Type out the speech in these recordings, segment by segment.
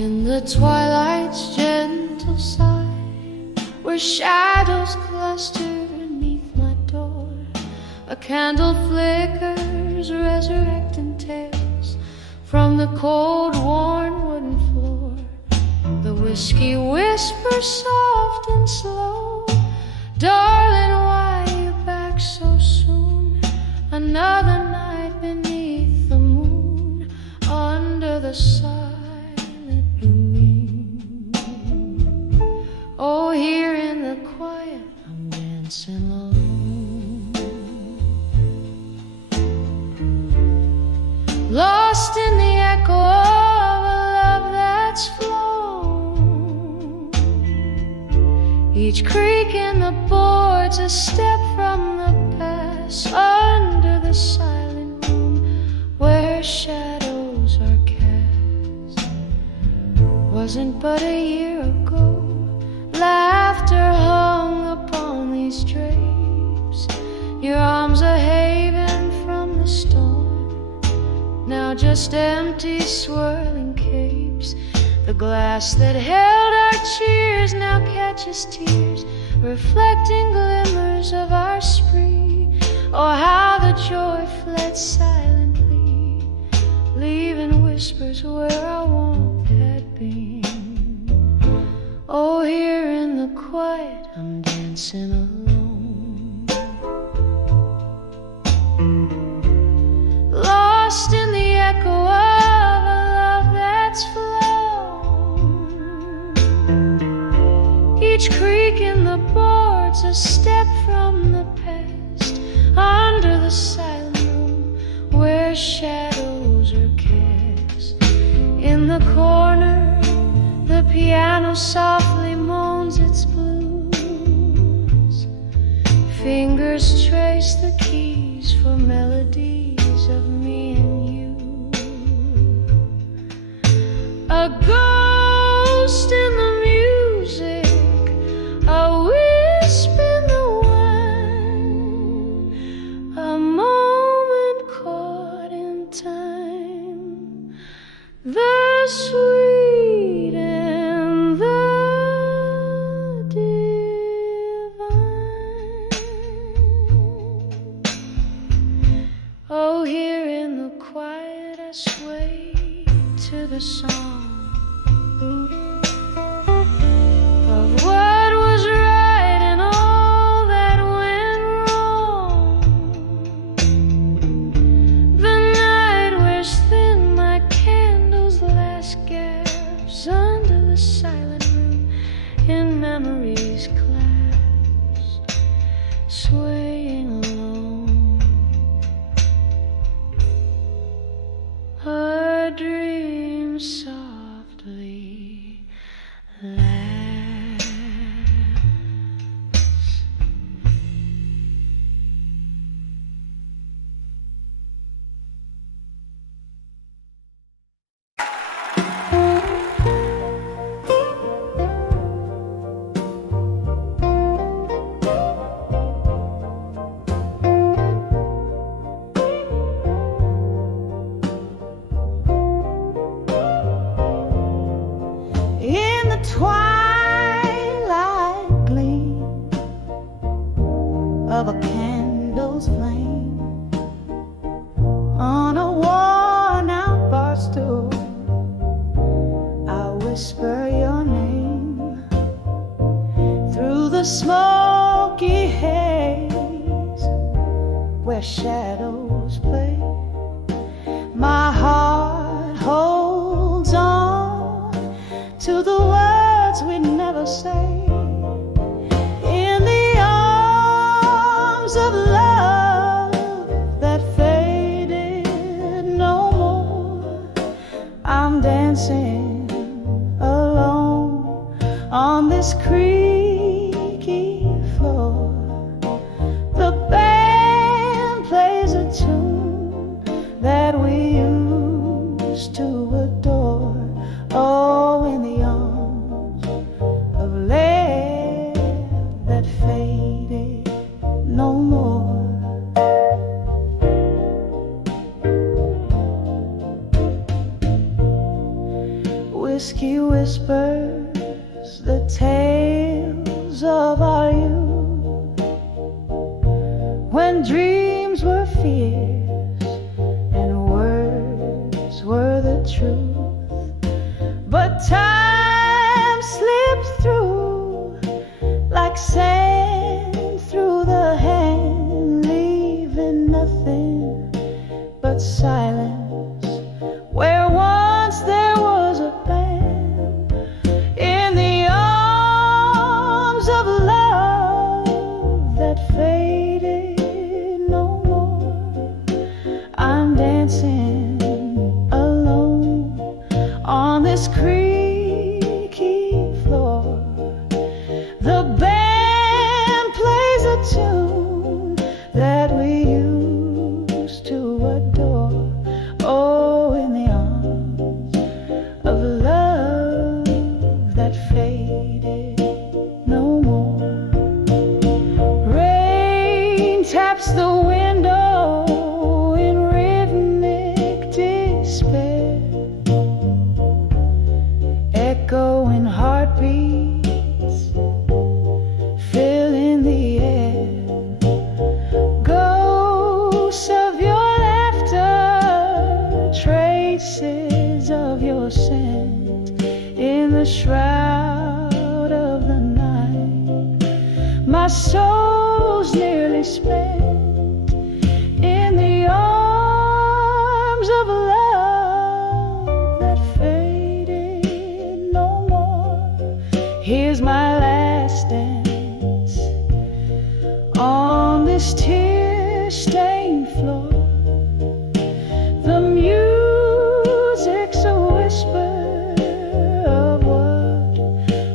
In the twilight's gentle sigh, where shadows cluster beneath my door, a candle flickers, resurrecting tales from the cold, worn wooden floor. The whiskey whispers soft and slow, darling, why you back so soon? Another night beneath the moon, under the silent moon. Oh, here in the quiet I'm dancing alone, lost in the echo of a love that's flown. Each creak in the boards a step from the past, under the silent room where shadows are cast. Wasn't but a year ago laughter hung upon these drapes, your arms a haven from the storm. Now just empty swirling capes. The glass that held our cheers now catches tears, reflecting glimmers of our spree. Oh, how the joy fled silently, leaving whispers where our warmth had been. Oh, here in the quiet I'm dancing alone, lost in the echo of a love that's flown. Each creak in the boards a step from the past, under the silent room where shadows are cast. In the corner the piano softly moans its blues, fingers trace the keys for melodies of me and you. A ghost in the music, a wisp in the wine, a moment caught in time, the sweet and the divine. Oh, here in the quiet I sway to the song of what was right and all that went wrong. The night wears thin like candles' last gaps, under the silent room in memory's clasp, swaying alone. Her dreams softly lapse. In the twilight gleam of a candle's flame, on a worn-out bar stool, I whisper your name through the smoky haze where shadows play. My heart holds on to the words we never say. In the arms of love that faded no more, I'm dancing alone on this creaky floor. The band plays a tune that we used to adore. Oh, in the arms of love that faded no more. whiskey whispers the tales of our youth, when dreams were fierce and words were the truth. But time slipped through like sand through the hand, leaving nothing but silence where once there was a band. In the arms of love that faded no more, I'm dancing alone on this creaky floor. The band plays a tune that we used to adore. Oh, in the arms of love that faded no more. Rain taps the window in rhythmic despair, echoing heartbeats filling the air. Ghosts of your laughter, traces of your scent in the shroud of the night. My soul's nearly spent in the arms of love that faded no more. Here's my last dance on this tear-stained floor. The music's a whisper of what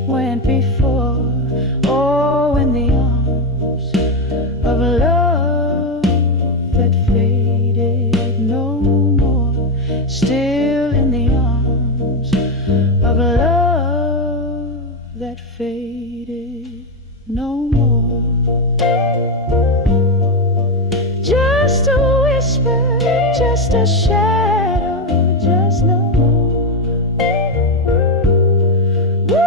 went before. Oh, in the arms of love that faded no more. Still in the arms of love that faded no more. Just a whisper, just a shadow, just no more. Woo.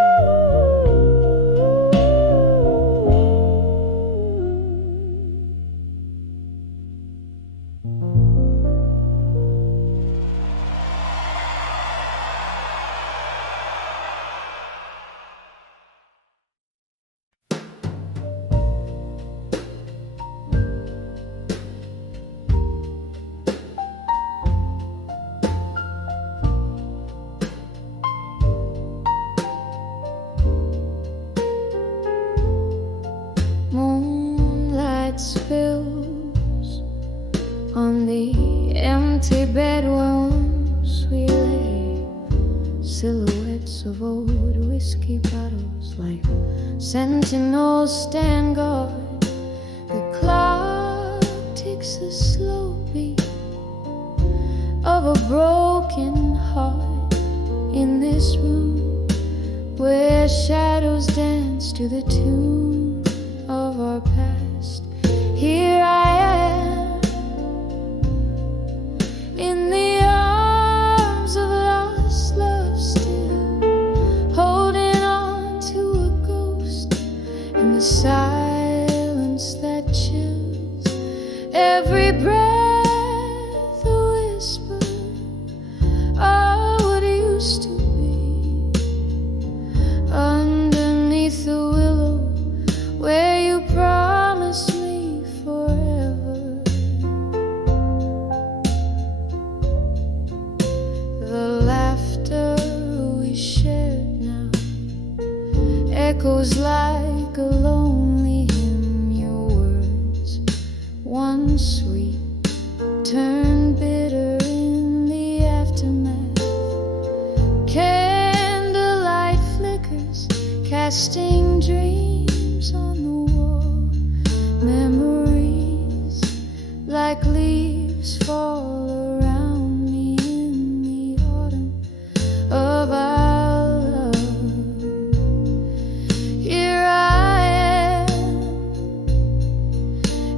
Moonlight spills on the empty bed where once we lay. Silhouettes of old whiskey bottles like sentinels stand guard. The clock ticks a slow beat of a broken heart in this room where shadows dance to the tune of our past. Here I am in the arms of lost love, still holding on to a ghost in the silence that chills every breath, a whisper of what used to be underneath the willow where you promised me forever. The laughter we shared now echoes like a lonely hymn. Your words, once sweet, turn bitter in the aftermath. Candlelight flickers, casting dreams on the wall. Memories like leaves fall around me in the autumn of our love. Here I am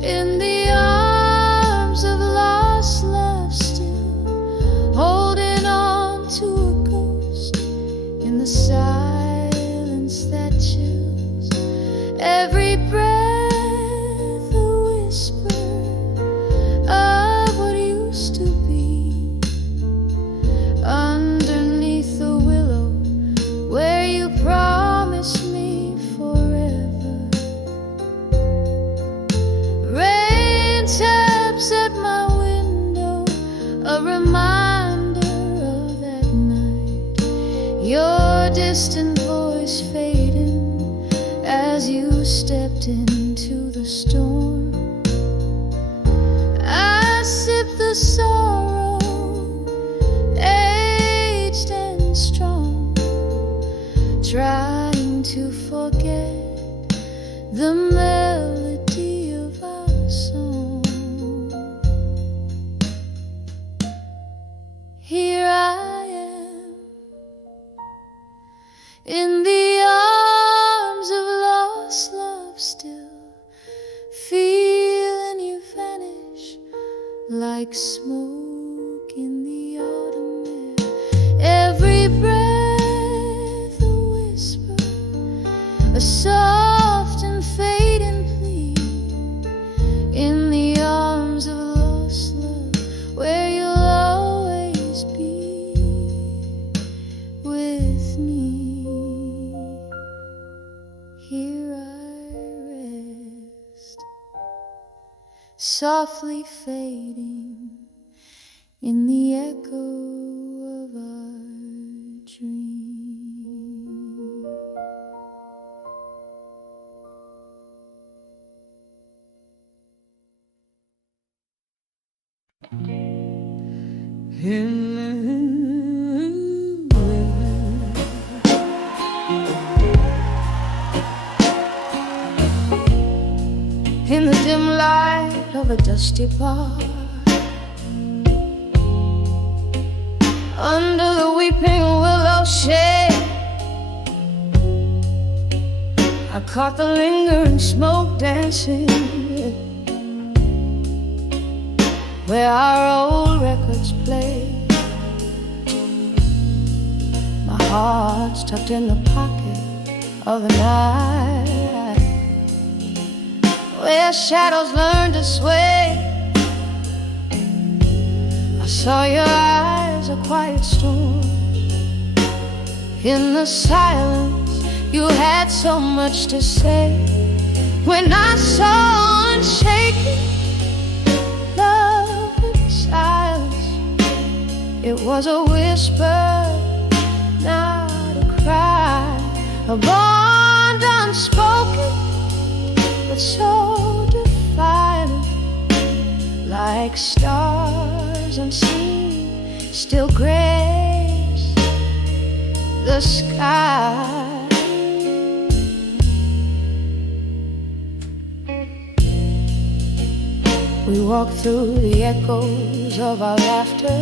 in the arms of lost love, still holding on to a ghost distant voice fading as you stepped into the storm. I sipped the sorrow, aged and strong, trying to forget the melody of our song. Here I am in the arms of lost love, still feeling you vanish like smoke in the autumn air. Every breath a whisper, a soft and fading plea, in the arms of lost love, where you'll always be with me. Here I rest, softly fading in the echo of our dream. In the dim light of a dusty bar, under the weeping willow shade, I caught the lingering smoke dancing where our old records play. My heart's tucked in the pocket of the night, where shadows learn to sway. I saw your eyes, a quiet storm. In the silence, you had so much to say. When I saw unshaken love in silence, it was a whisper, not a cry, a bond unspoken, but so defiant, like stars unseen, still grace the sky. We walked through the echoes of our laughter,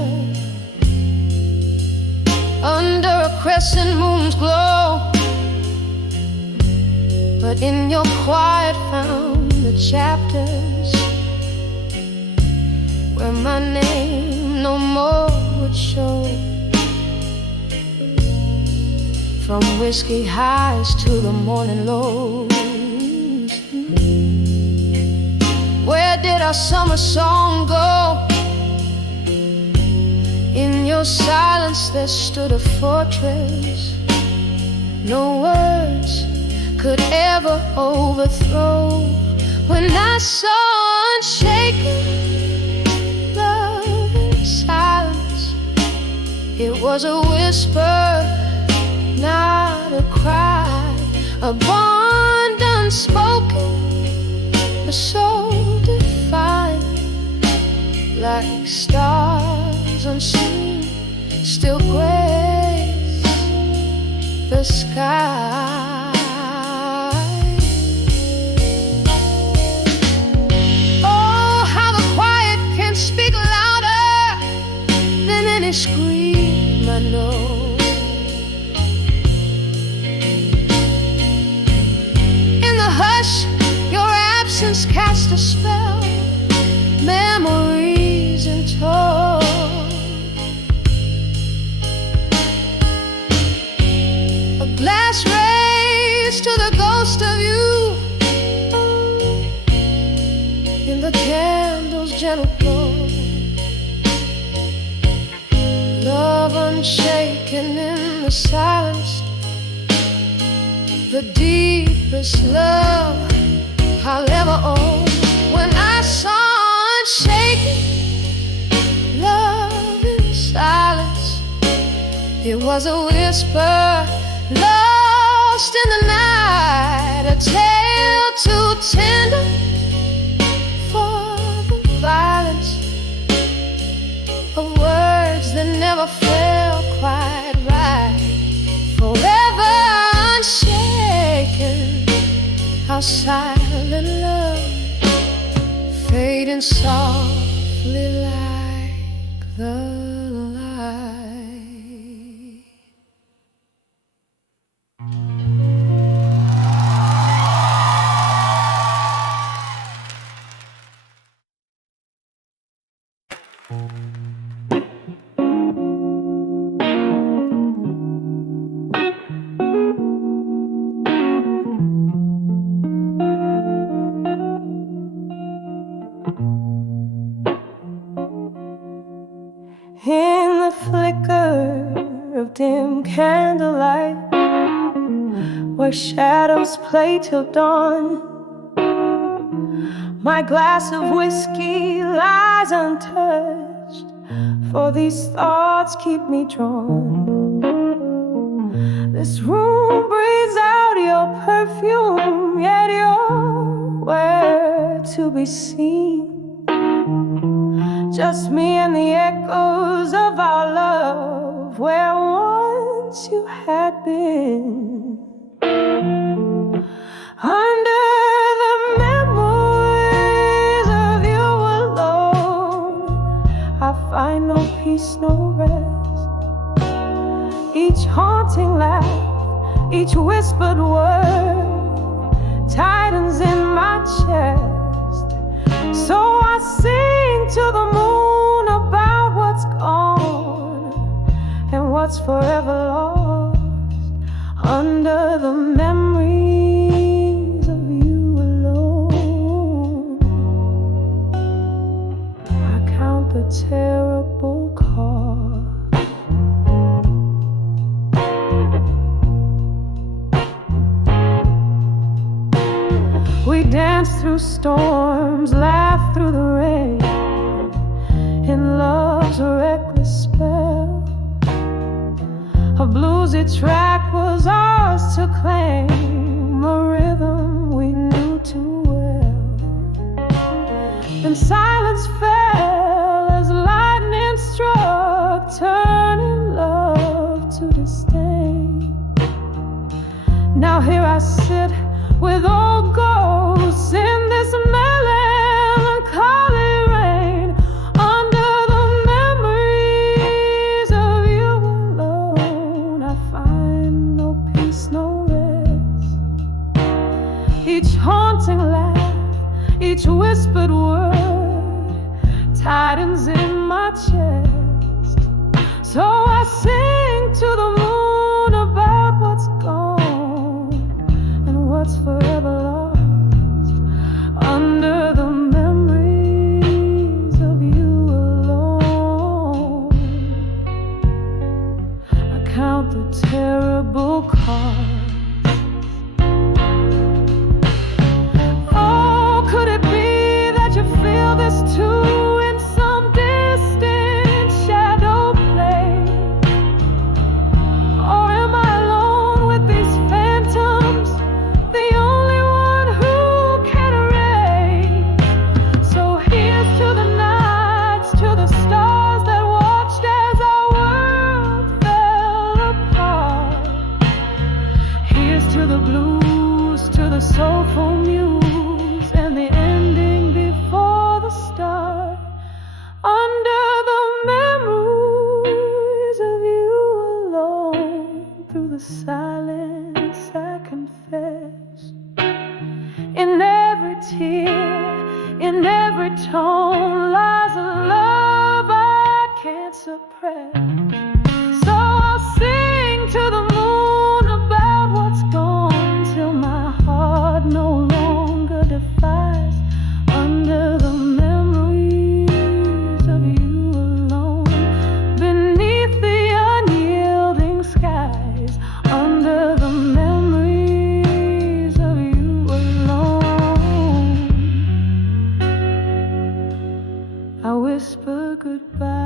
under a crescent moon's glow. But in your quiet found the chapters where my name no more would show. From whiskey highs to the morning lows, where did our summer song go? In your silence there stood a fortress no words could ever overthrow. When I saw unshaken love in silence, it was a whisper, not a cry, a bond unspoken, but so defined, like stars unseen, still grace the sky. Speak louder than any scream I know. In the hush, your absence cast a spell, memories in tow. A glass raised to the ghost of you, in the candle's gentle glow. Love unshaken in the silence, the deepest love I'll ever own. When I saw unshaken love in silence, it was a whisper, lost in the night, a tale too tender for the violence of words that never felt quite right. Forever unshaken, our silent love fading softly like the light. In the flicker of dim candlelight, where shadows play till dawn, my glass of whiskey lies untouched, for these thoughts keep me drawn. This room breathes out your perfume, yet you're where to be seen. Just me and the echoes of our love, where once you had been. Under the memories of you alone, I find no peace, no rest. Each haunting laugh, each whispered word tightens in my chest. So I sing to the moon about what's gone and what's forever lost. Under the memories of you alone, I count the terrible cost. We dance through storms, laugh through the rain, in love's reckless spell. A bluesy track was ours to claim, a rhythm we knew too well. Then silence fell as lightning struck, turning love to disdain. Now here I sit with old ghosts in this melancholy rain. Under the memories of you alone, I find no peace, no rest. Each haunting laugh, each whispered word tightens in my chest. So I sing to the moon about what's gone and what's forever lost. Under the memories of you alone, I count the terrible cost. Oh, could it be that you feel this too in some distant shadow play? Or am I alone with these phantoms, the only one who can erase? So here's to the nights, to the stars that watched as our world fell apart. Here's to the blues, to the soulful muse, and the ending before the start. Under the memories of you alone, through the silence I confess. In every tear, in every tone lies a love I can't suppress. So I'll sing to the moon about what's gone, till my heart no longer defies. Under the memories of you alone, beneath the unyielding skies. Under the memories of you alone, I whisper goodbye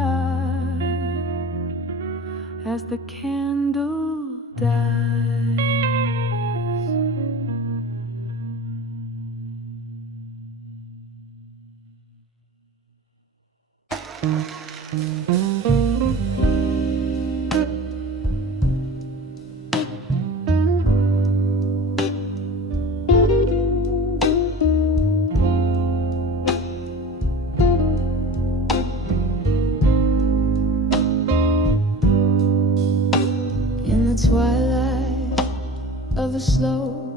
as the candles dies. Twilight of a slow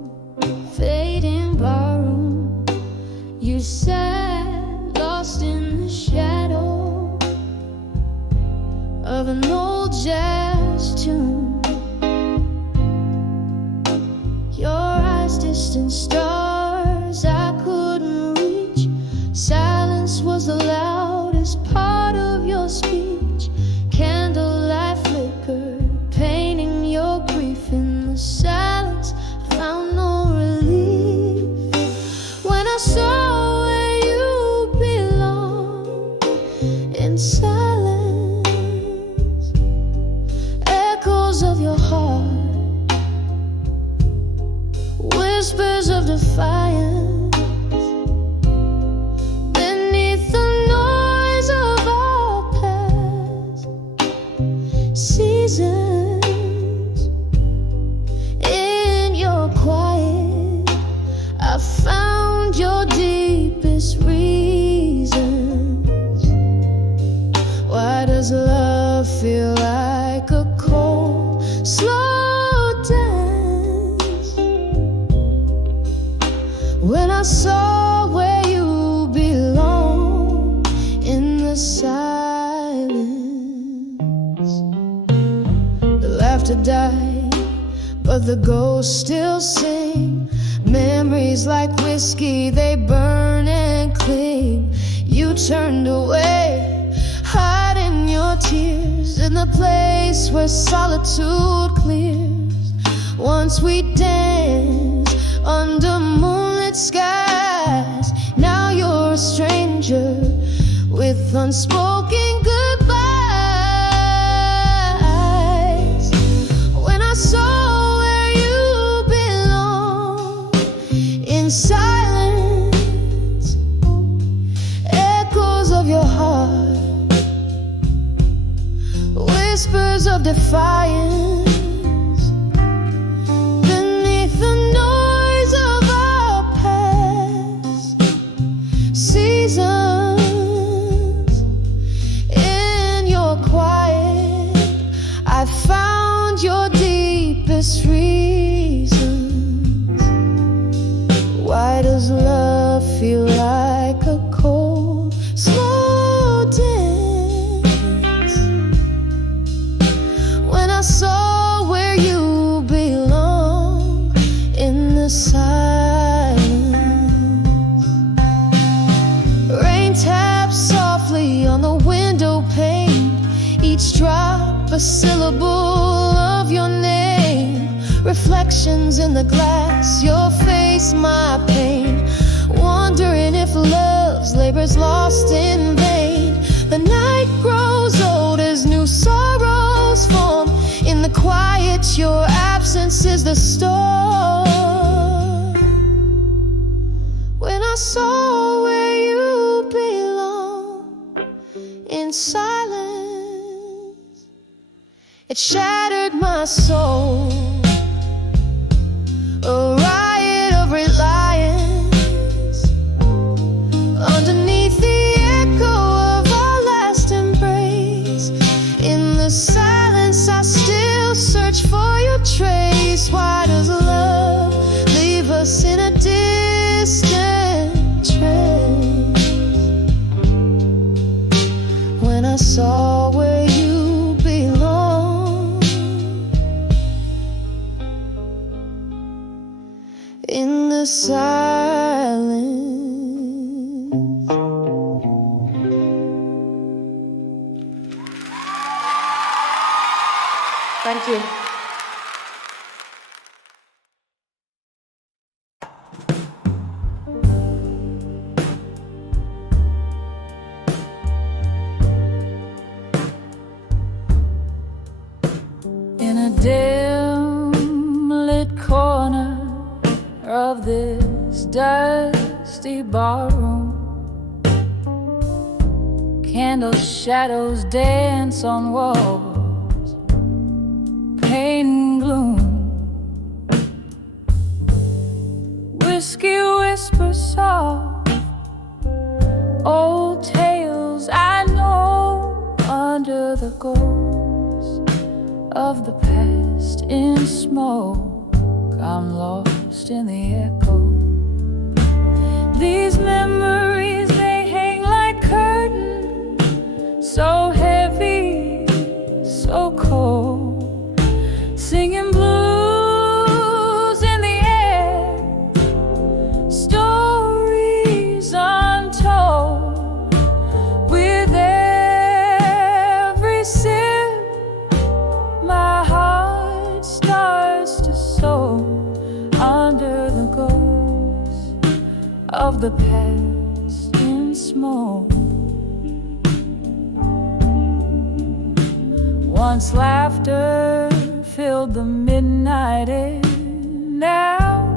fading barroom, you sat lost in the shadow of an old jazz tune. Your eyes distant stars I couldn't reach. Silence was the loudest part of your speech. Candlelight flickered, painting your grief in the silence. Found no relief when I saw where you belong. In silence, echoes of your heart, whispers of defiance, beneath the noise of our past seasons. I found your deepest reasons. Why does love feel like a cold, slow dance? When I saw where you belong in the silence. The laughter died, but the ghosts still sing. Memories like whiskey, they burn and cling. You turned away, hiding your tears in the place where solitude clears. Once we danced under moonlit skies. Now you're a stranger with unspoken goodbyes. When I saw silence, echoes of your heart, whispers of defiance, beneath the noise of our past seasons. In your quiet, I found your deepest reasons. Why does love feel like a cold, slow dance? When I saw where you belong in the silence. Rain taps softly on the window pane, each drop a syllable of your name. Reflections in the glass, your face, my pain. Wondering if love's labor's lost in vain. The night grows old as new sorrows form. In the quiet, your absence is the storm. When I saw where you belong in silence, it shattered my soul. A riot of reliance underneath the echo of our last embrace. In the silence, I still search for your trace. Why does love leave us in a distant trace? When I saw where you belong in the silence. Thank you. In a dim moonlit corner of this dusty barroom. Candle shadows dance on walls, pain and gloom. Whiskey whispers soft, old tales I know under the ghost of the past in smoke. I'm lost in the echo. These memories, they hang like curtains, so heavy, so cold, singing blues in the air, stories untold. With every sip, my heart starts to soar under the ghost of the past in smoke. Once laughter filled the midnight air, now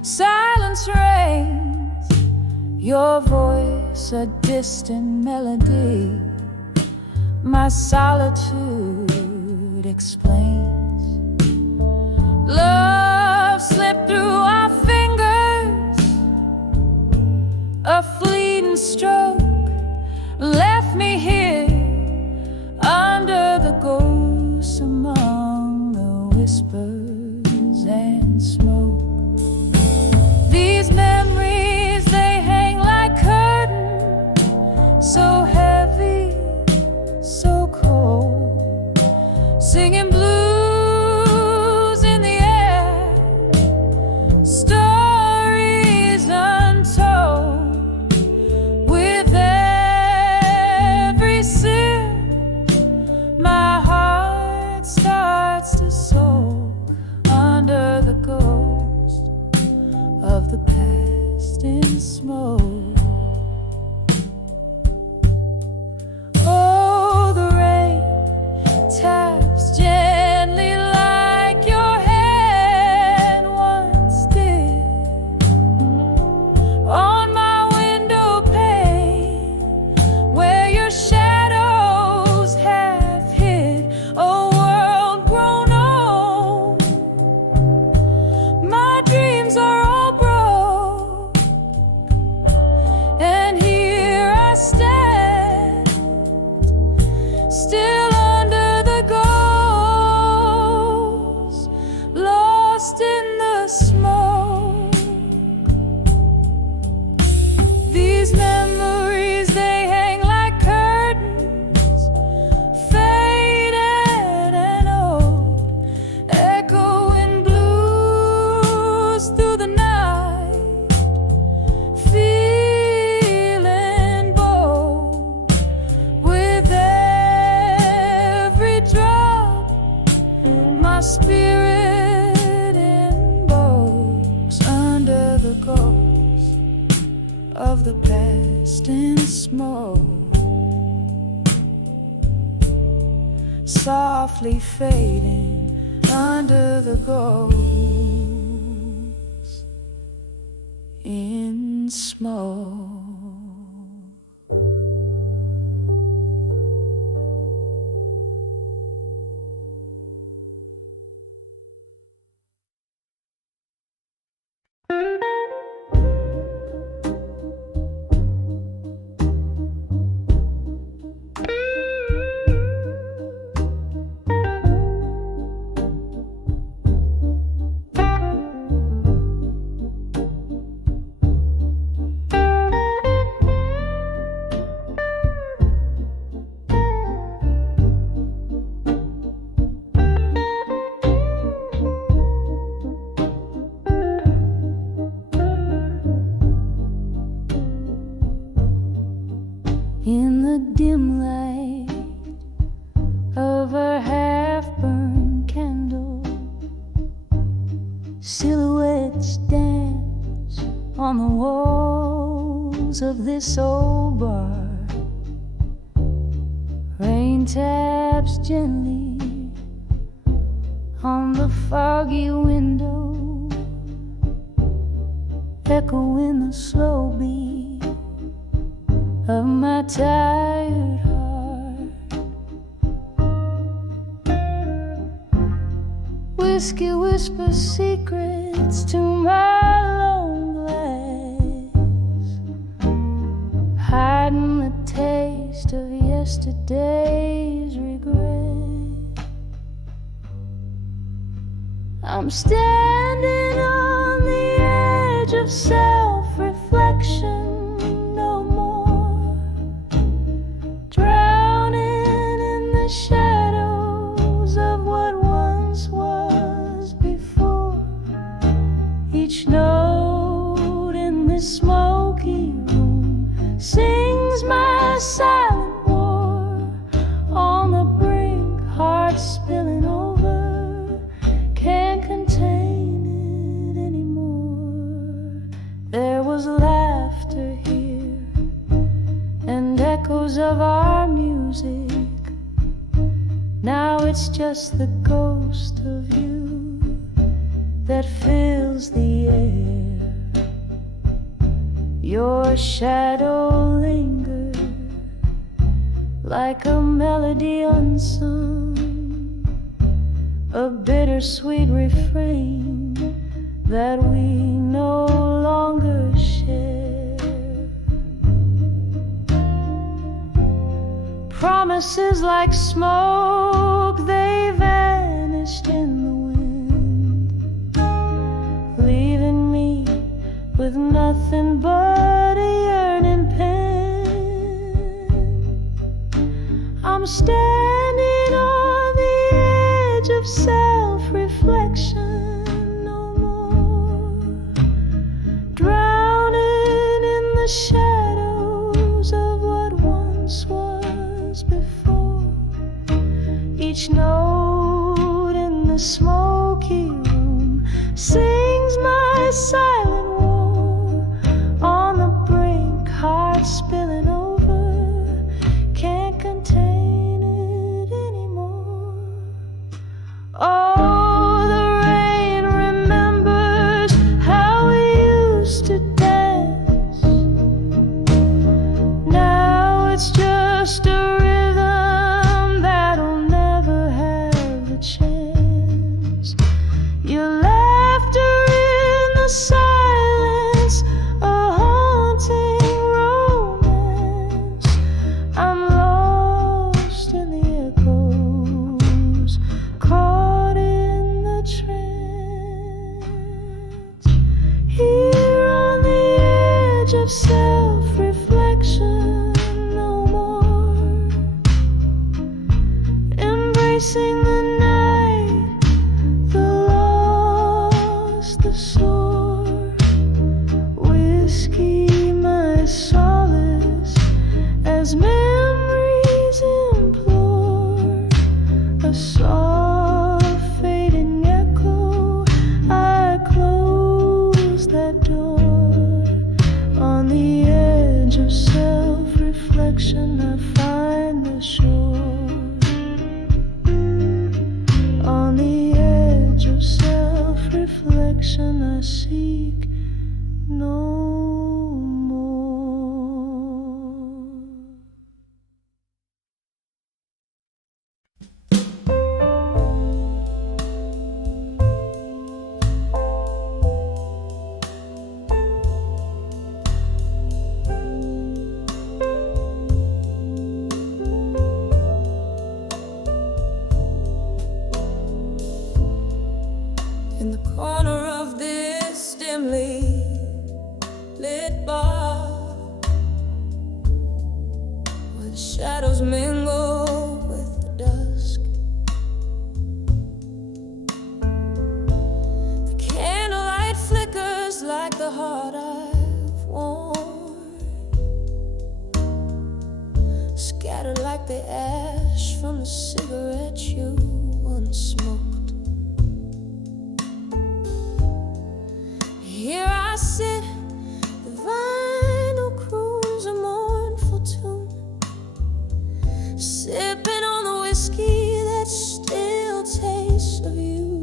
silence reigns, your voice a distant melody. My solitude explains. Love slipped through our fingers, a fleeting stroke left me here under the ghosts, among the whispers and smoke. These memories, they hang like curtains, so heavy, so cold, singing blues in the air, stories untold. With every sip, my heart starts to soar under the ghost of the past in smoke. Oh, the rain taps gently like your hand once did on my window pane, where your shadows have hid a world grown old. My dreams are all broke, and here I stand, still under the ghost, lost in the smoke. These memories, they hang like curtains, faded and old, echoing blues through the night, feeling bold. With every drop, my spirit invokes under the ghost of the past in smoke. Softly fading under the ghost in smoke. In the dim light of a half-burned candle, silhouettes dance on the walls of this old bar. Rain taps gently on the foggy window, echoing the slow beat of my tired heart. Whiskey whispers secrets to my lone glass, hiding the taste of yesterday's regret. I'm standing on the edge of self-reflection, no more drowning in the shadows of what once was before. Each note in this smoky room sings my silent war. On the brink, heart spilling over, can't contain it anymore. There was laughter here and echoes of our music. Now it's just the ghost of you that fills the air. Your shadow lingers like a melody unsung, a bittersweet refrain that we no longer share. Promises like smoke, they vanished in the wind, leaving me with nothing but a yearning pen. I'm standing on the edge of self-reflection, no more drowning in the shadows of what once was before. Each note in the smoky room sings my silent war. On the brink, heart spilling over, can't contain it anymore. Oh, the rain remembers how we used to dance. Now it's just a rhythm that'll never have a chance. Your laughter in the silence, a haunting romance. I'm lost in the echoes, caught in the trance. Here on the edge of self-reflection, no more embracing the night, the lost, the sore. Whiskey my solace as memories implore. A soft fading echo, I close that door. On the edge of self-reflection, I find the shore. On the edge of self-reflection, I seek no more. In the corner of this dimly lit bar, where the shadows mingle with the dusk, the candlelight flickers like the heart I've worn, scattered like the ash from the cigarette you once smoked. Here I sit, the vinyl croons a mournful tune, sipping on the whiskey that still tastes of you.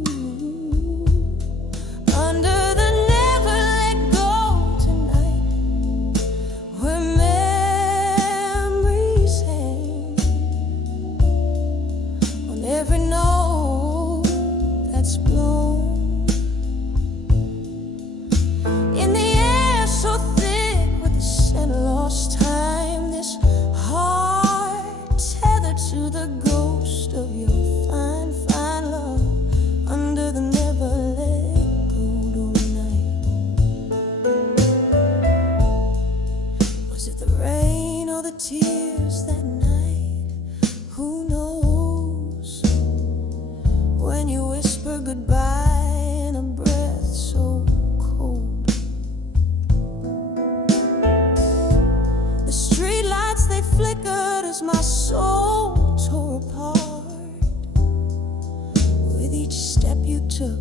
whisper goodbye in a breath so cold. The streetlights, they flickered as my soul tore apart. With each step you took,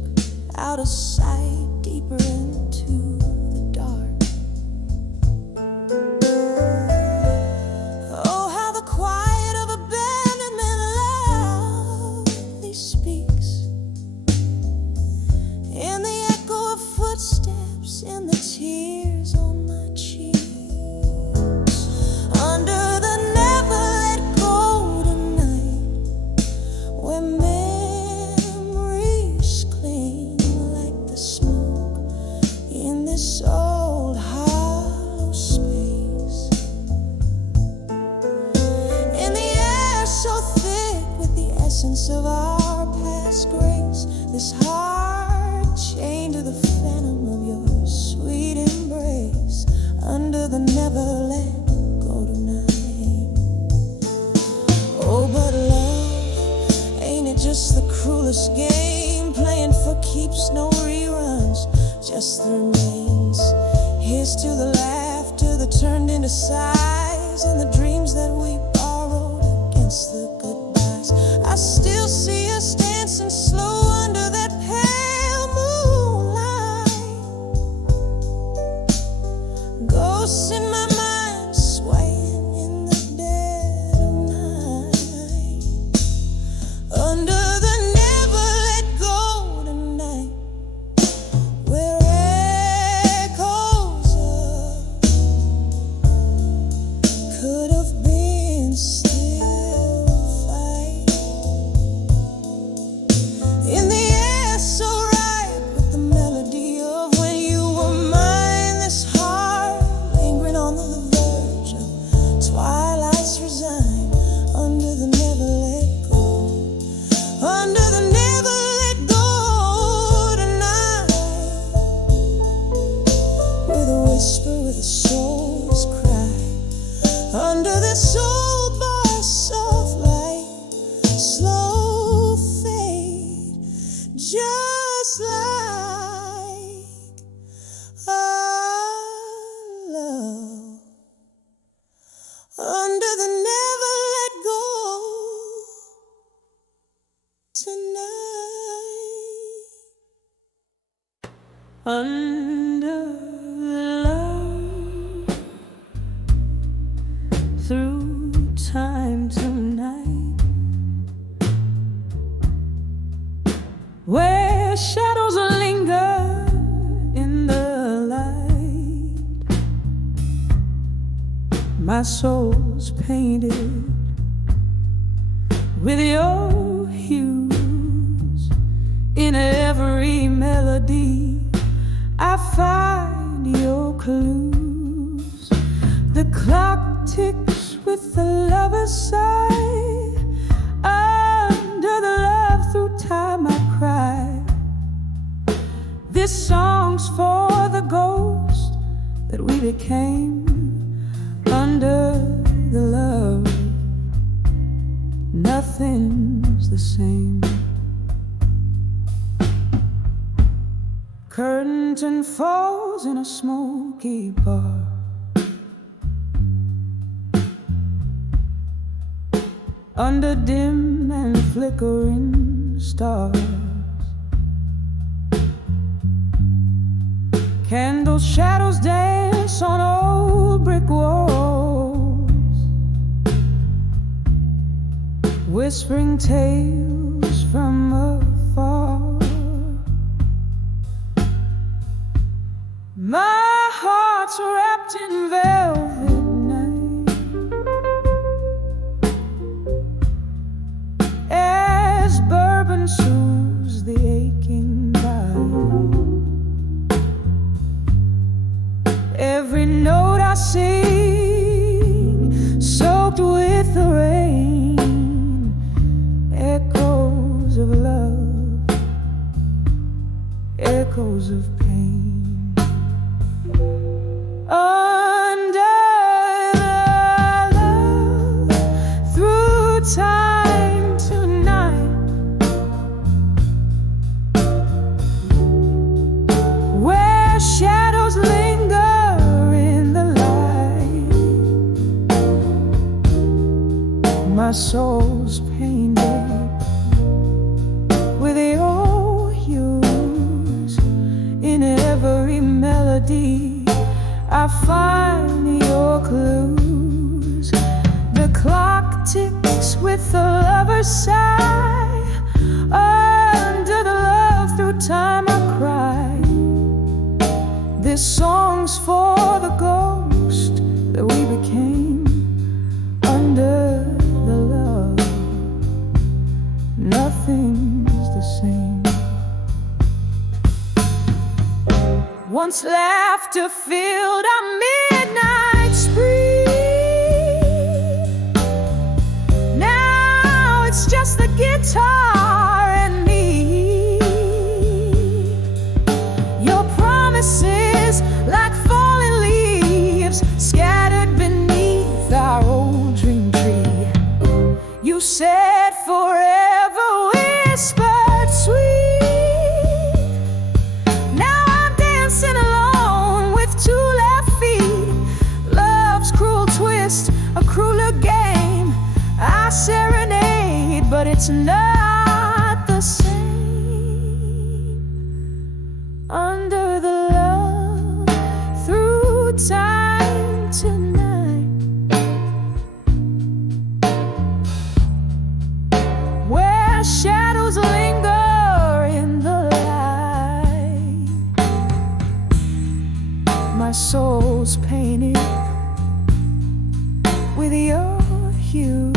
out of sight, deeper into the dark. Oh, how the quiet of abandonment loudly speaks, in the echo of footsteps, in the tears on my cheeks. Under the never-let-go tonight, where memories cling like the smoke in this old hollow space. In the air so thick with the essence of our past grace, this heart chained to the phantom of your sweet embrace. Under the never-let-go tonight. Oh, but love, ain't it just the cruelest game, playing for keeps, no reruns, just the remains. Here's to the laughter that turned into sighs, and the dreams that we borrowed against the goodbyes. I still see us dancing slow under that pale moonlight. Ghosts in my mind swaying in the dead of night. Under the never-let-go tonight, where echoes could have been still fight. In the air so ripe with the melody of when you were mine, this heart lingering on the verge of twilight's resign. Under the never-let-go, under the never-let-go tonight, with a whisper, with a soul's cry. Under this old bar, soft light, slow fade, just like our love. Under the never-let-go tonight. Under the love, through time tonight, where shadows linger in the light. My soul's painted with your hues. In every melody I find your clues. The clock ticks with the lover's sigh. Under the love, through time I cry. This song's for the ghost that we became. Under the love, nothing's the same. Curtain falls in a smoky bar. Under dim and flickering stars, candle shadows dance on old brick walls, whispering tales from afar. My heart's wrapped in velvet night, as bourbon soothes the aching body. Every note I sing, soaked with the rain, echoes of love, echoes of pain. Under the love, through time tonight, soul's painted with your hues. In every melody I find your clues. The clock ticks with the lover's sigh. Under the love through time I cry. This song's for the ghost that we became. Under the love, nothing's the same. Once laughter filled our midnight spree. Now it's just the guitar and me. Your promises like falling leaves scattered beneath our old dream tree. You said forever, whispered sweet. Now I'm dancing alone with two left feet. Love's cruel twist, a crueler game. I serenade, but it's not the same. Under the love through time tonight, where shadows linger in the light. My soul's painted with your hues.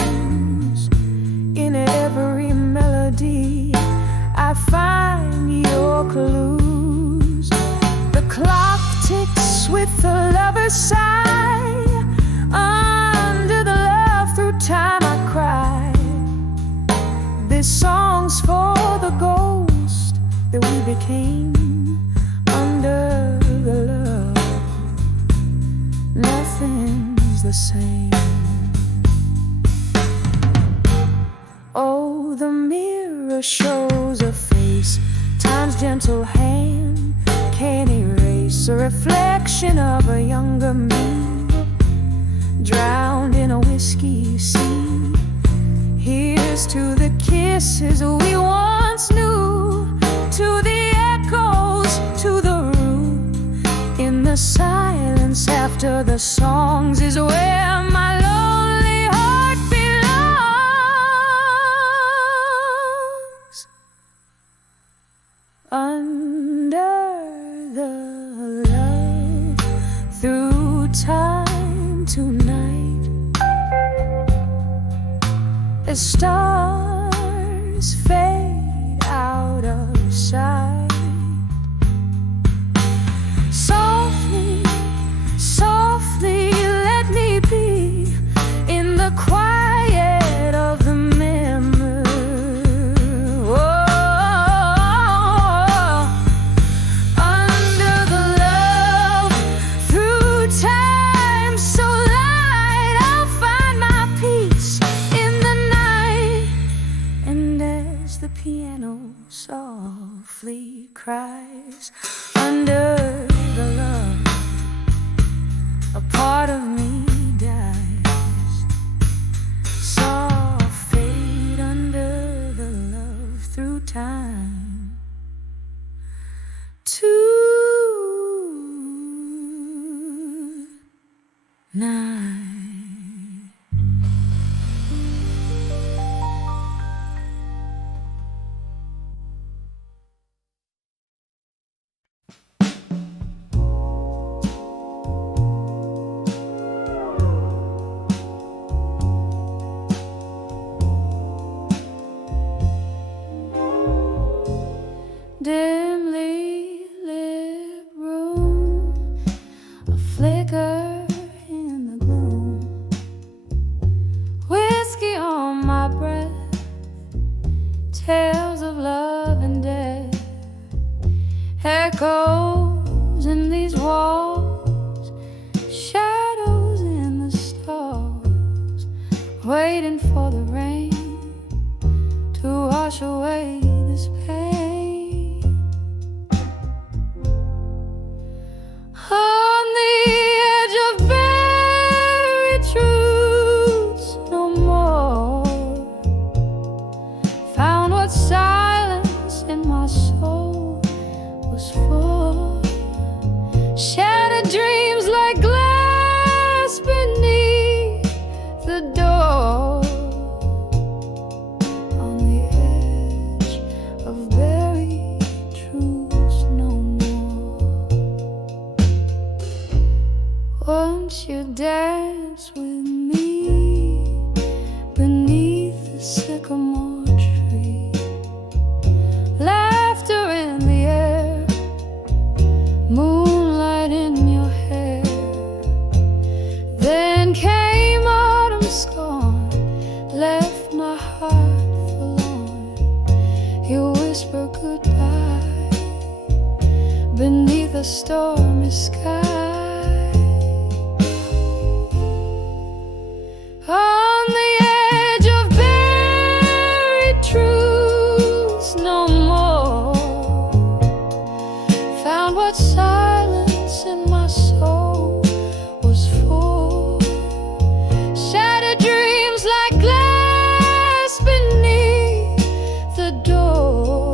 In every melody I find your clues. The clock ticks with the lover's sigh. Under the love through time I cry. This song's for the ghost that we became. Under the love, nothing's the same. Oh, the mirror shows a face time's gentle hand can't erase. A reflection of a younger me, drowned in a whiskey sea. Here's to the kisses we once knew, to the echoes, to the room. In the silence after the songs is where my lonely heart belongs. Under the love through time tonight, as stars fade out of sight. Softly, softly let me be in the quiet of the memory. Under the love through time so light, I'll find my peace in the night. And as the piano softly cries, under the love, a part of me dies. Soft fade under the love through time tonight. Dimly lit room, a flicker in the gloom, whiskey on my breath, tales of love and death, echoes in these walls, shadows in the stars, waiting for the rain to wash away this pain. On the edge of buried truths, no more the stormy sky. On the edge of buried truths, no more found what silence in my soul was for. Shattered dreams like glass beneath the door.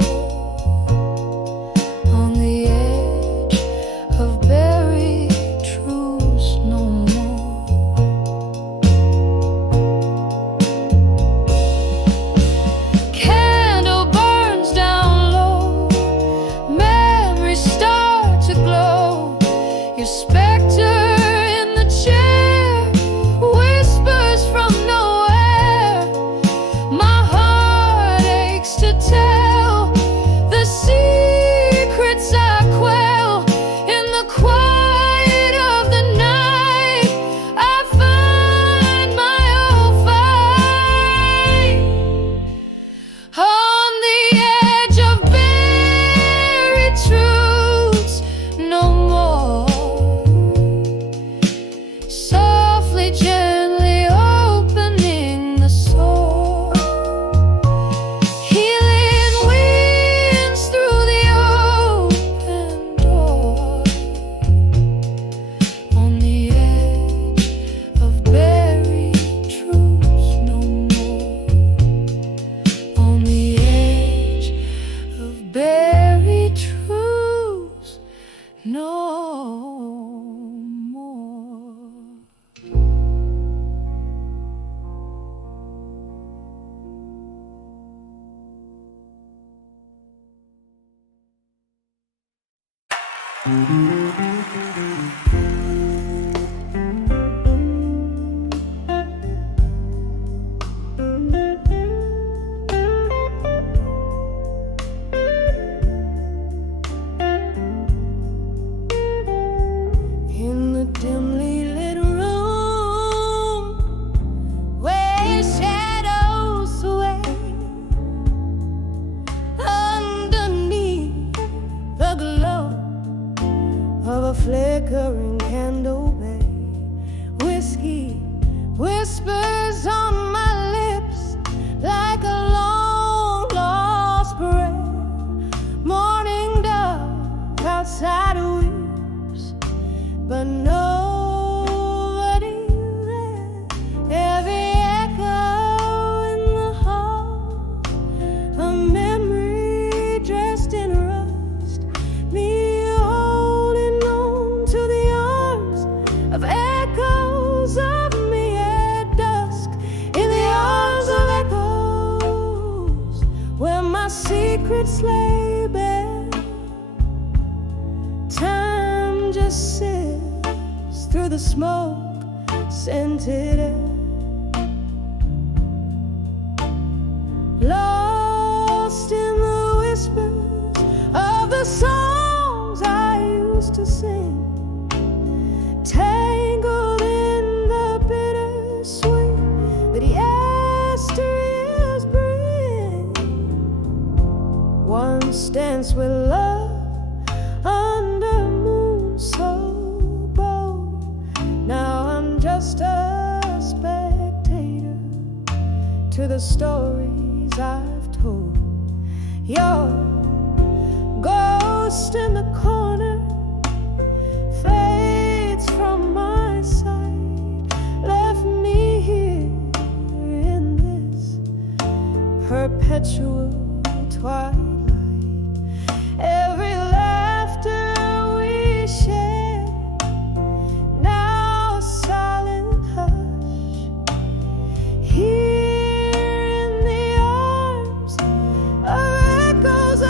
On the edge of buried truths, no more. Candle burns down low, memories start to glow. Your specter in the chair whispers from nowhere. My heart aches to tell the secrets I quell. In the quiet of the night, I find my old fight. On the edge of buried truths, no more. Softly, gently opening the soul. Healing winds through the open door. On the edge of buried truths, no more. On the edge of buried truths, no more. In the dimly lit room where shadows sway, underneath the glow of a flickering candle bay, whiskey whispers on my lips like a long lost prayer. Morning dove outside weeps, but nobody there. Every echo in the hall, a memory dressed in rust, me holding on to the arms of echoes of me at dusk. In the arms of echoes, where my secrets lay bare. Time just sifts through the smoke scented air. Lost in the whispers of the songs I used to sing, tangled in the bittersweet that yesteryears bring. Once danced with love under moon so bold. Now I'm just a spectator to the stories I've told. Your ghost in the corner fades from my sight, left me here in this perpetual twilight. Every laughter we shared, now a silent hush. Here in the arms of echoes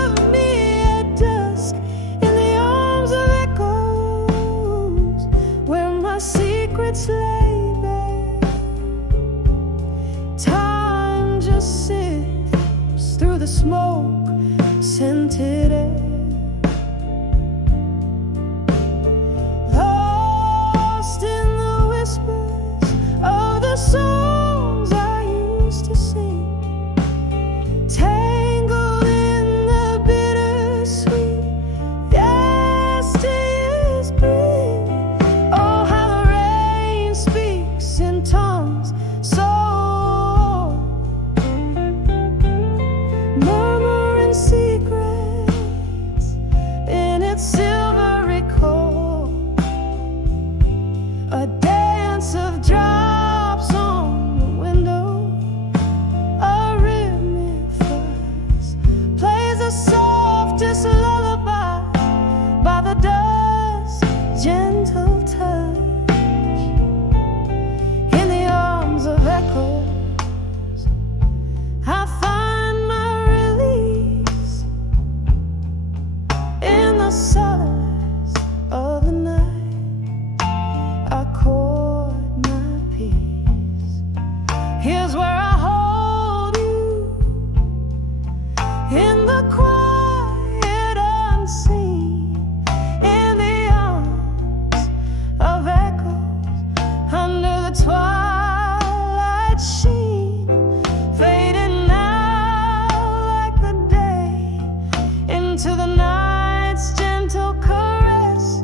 the night's gentle caress,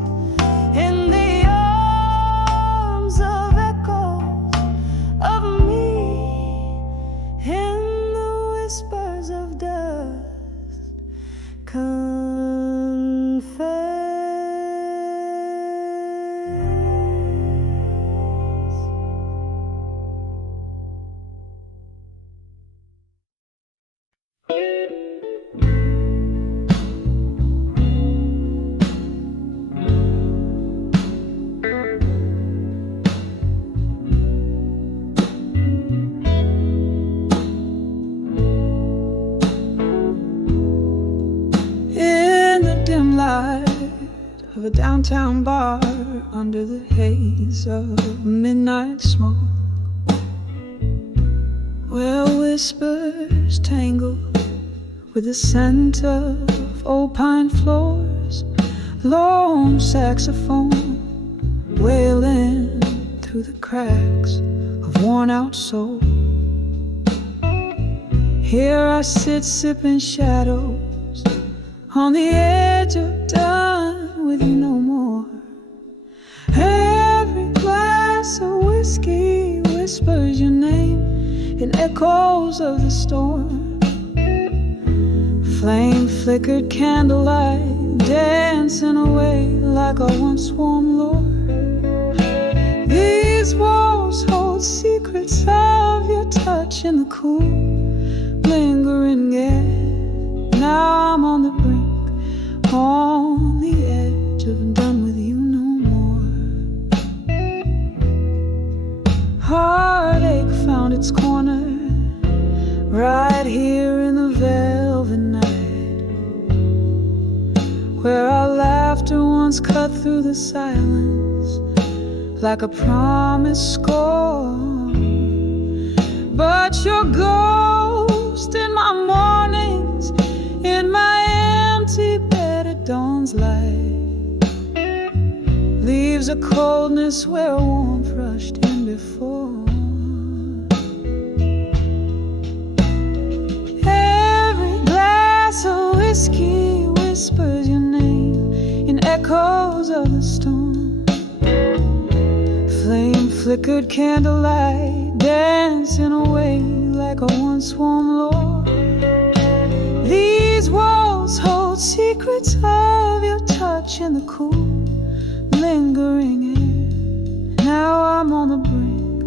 in the arms of echoes of me, in the whispers of dust. Confess. Of a downtown bar under the haze of midnight smoke, where whispers tangle with the scent of old pine floors, lone saxophone wailing through the cracks of worn-out soul. Here I sit sipping shadows on the edge of done with you no more. Every glass of whiskey whispers your name in echoes of the storm. Flame-flickered candlelight dancing away like a once warm lore. These walls hold secrets of your touch in the cool, lingering air. Now I'm on the brink, on the edge of done with you no more. Heartache found its corner right here in the velvet night, where our laughter once cut through the silence like a promised score. But your ghost in my mornings, in my empty bed at dawn's light, leaves a coldness where warmth rushed in before. Every glass of whiskey whispers your name in echoes of the storm. Flame-flickered candlelight dancing away like a once warm lore. These walls hold secrets of your touch in the cool, lingering air. Now I'm on the brink,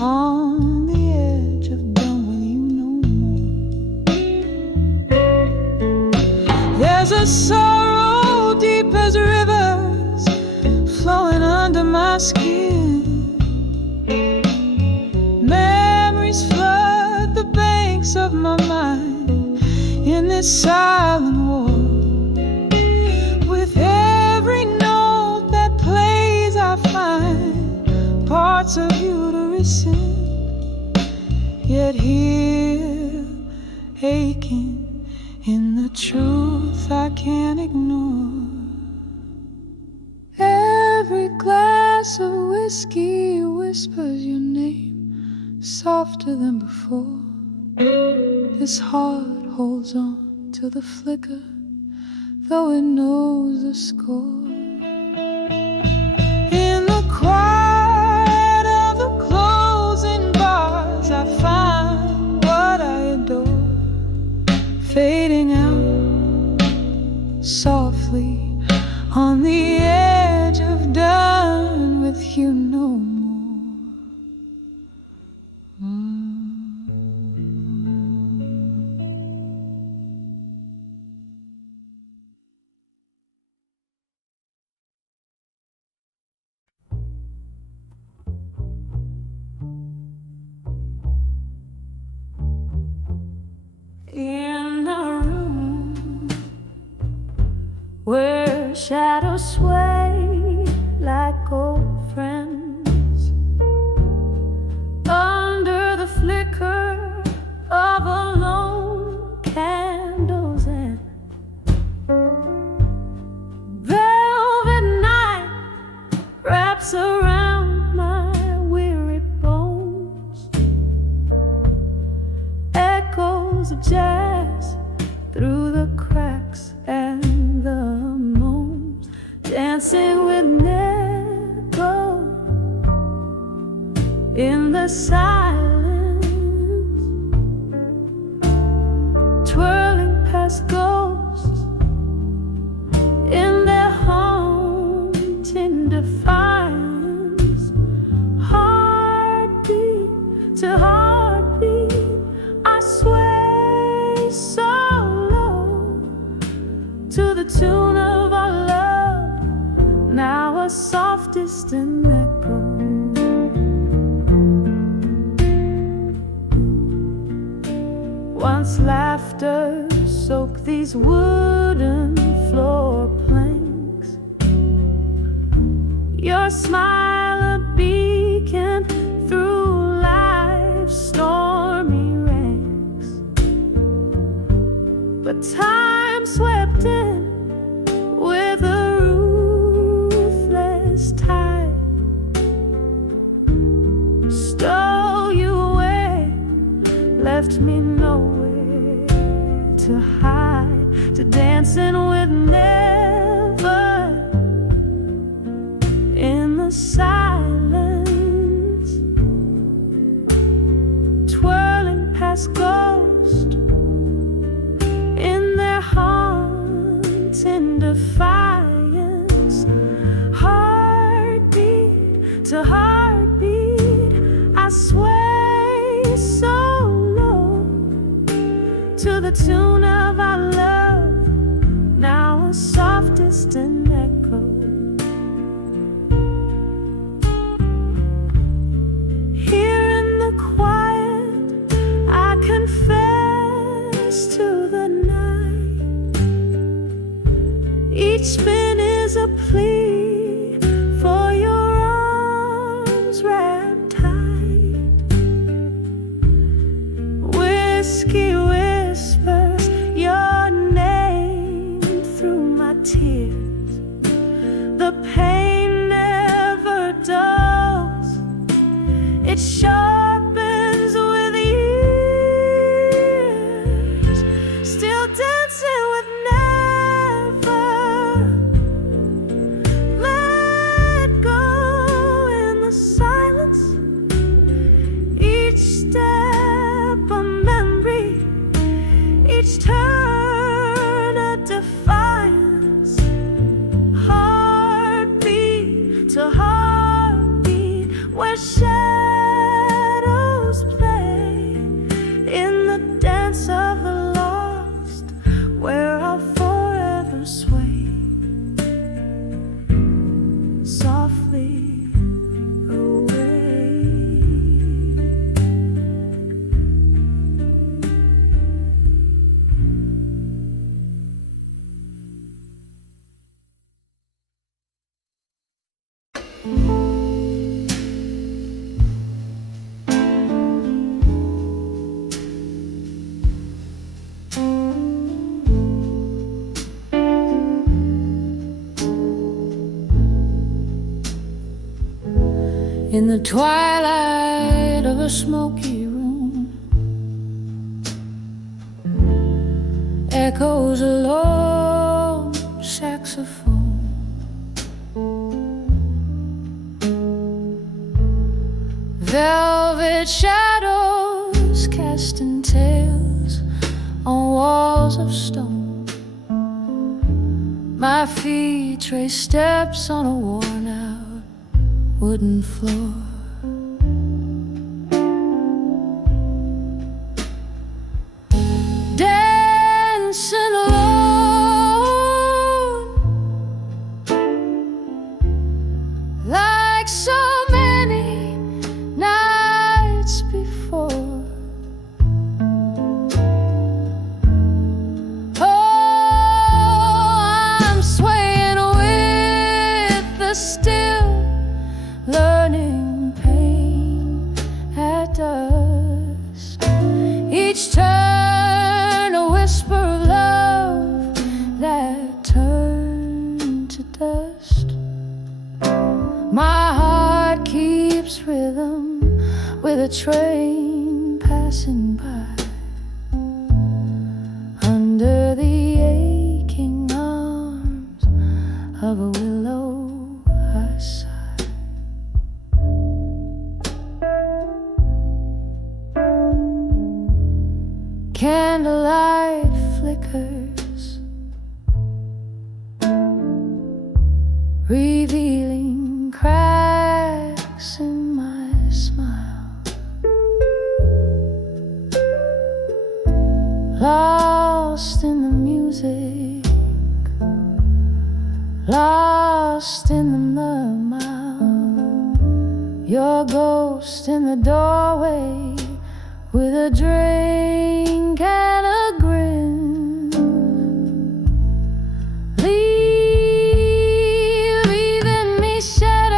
on the edge of done with you no more. There's a sorrow deep as rivers flowing under my skin. Memories flood the banks of my mind in this silent war. With every note that plays I find parts of you to rescind, yet here aching in the truth I can't ignore. Every glass of whiskey whispers your name softer than before. This heart holds on to the flicker, though it knows the score. In the quiet of the closing bars, I find what I adore, fading out softly on the edge of done with you no more. In a room where shadows sway like old friends, under the flicker of a lone candle's end, velvet night wraps around my weary bones, echoes of jazz through the cracks and the silence, twirling past ghosts in their haunting defiance. Heartbeat to heartbeat, I sway so low to the tune of our love, now a soft distant echo. Once laughter soaked these wooden floor planks, your smile a beacon through life's stormy ranks. But time swept in with a ruthless tide, stole you away, left me nowhere to hide, to dancing with never in the silence, twirling past ghosts in their haunting defiance. Heartbeat to heartbeat, I sway so low to the tune of our love, now a soft distant echo. Here in the quiet, I confess to the night. Each spin is a plea for your arms wrapped tight. Whiskey whispers your name through my tears. The pain never dulls, it sharpens with years. Still dancing with never let go in the silence. Each step a memory, each turn a defiance. Heartbeat to heartbeat, where shadows play in the dance of the lost, where I'll forever sway softly away. In the twilight of a smoky room, echoes a lone saxophone. Velvet shadows casting tales on walls of stone. My feet trace steps on a worn out wooden floor. Dancing alone, like so many nights before. Oh, I'm swaying with the still learning pain at dusk. Each turn a whisper of love that turned to dust. My heart keeps rhythm with a train passing by. Under the aching arms of a willow I sigh. revealing cracks in my smile. Lost in the music, lost in the murmur, your ghost in the doorway with a drink and a grin. Leaving me shattered.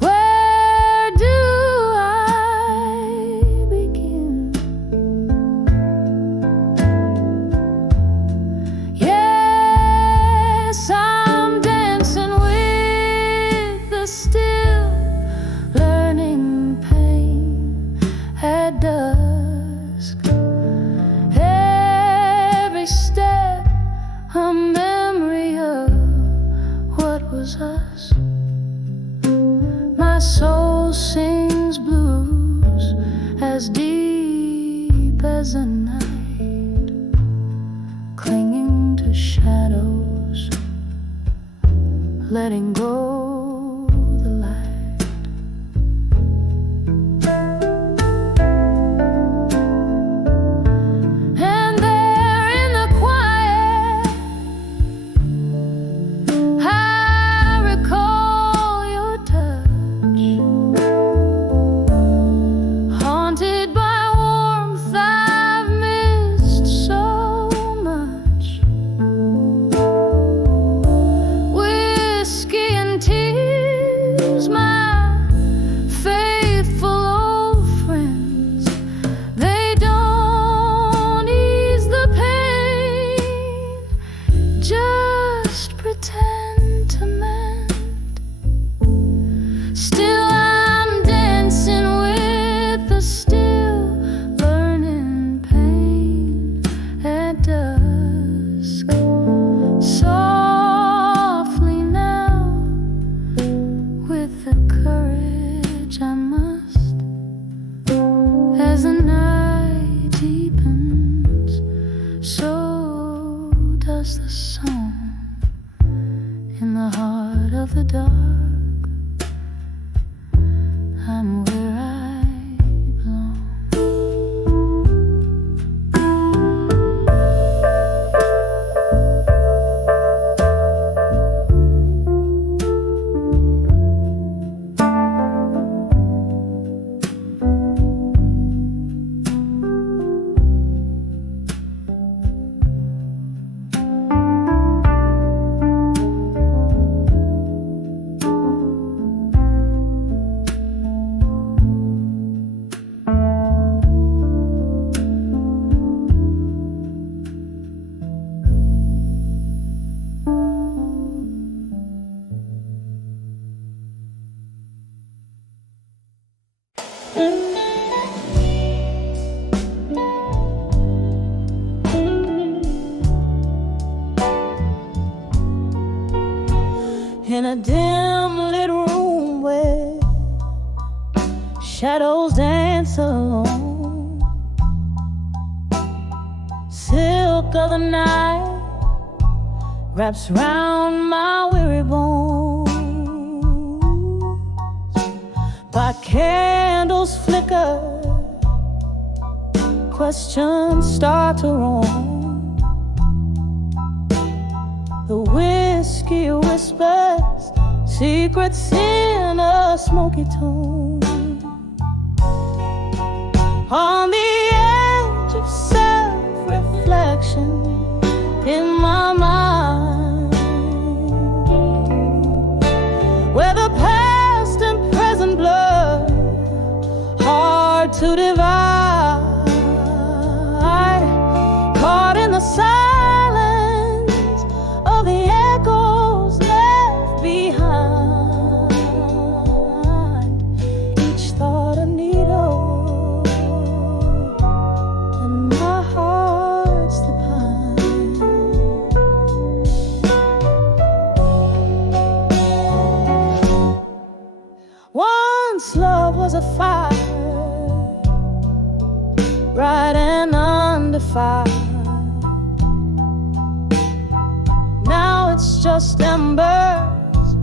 Where do I begin? Yes, I'm dancing with the still learning pain at dusk. Every step a memory of what was us. My soul sings blues as deep as a night, clinging to shadows, letting go the light. And there in the quiet, I recall your touch, haunted by warmth I've missed so much. Whiskey and tears, my faithful old friends, they don't ease the pain, just pretend to mend. Still I'm dancing with the still learning pain at dusk. Softly now, with the courage I must, as the night deepens, so does the song in the heart of the dark. I'm where I belong. In a dim lit room where shadows dance alone, silk of the night wraps round my weary bones. By candles flicker, questions start to roam. The whiskey whispers secrets in a smoky tone. On the edge of self-reflection in my mind, where the past and present blur, hard to divide, caught in the silence of the echoes left behind. Each thought a needle, and my heart's the pine. Once love was a fire, bright and undefiled, hearts just embers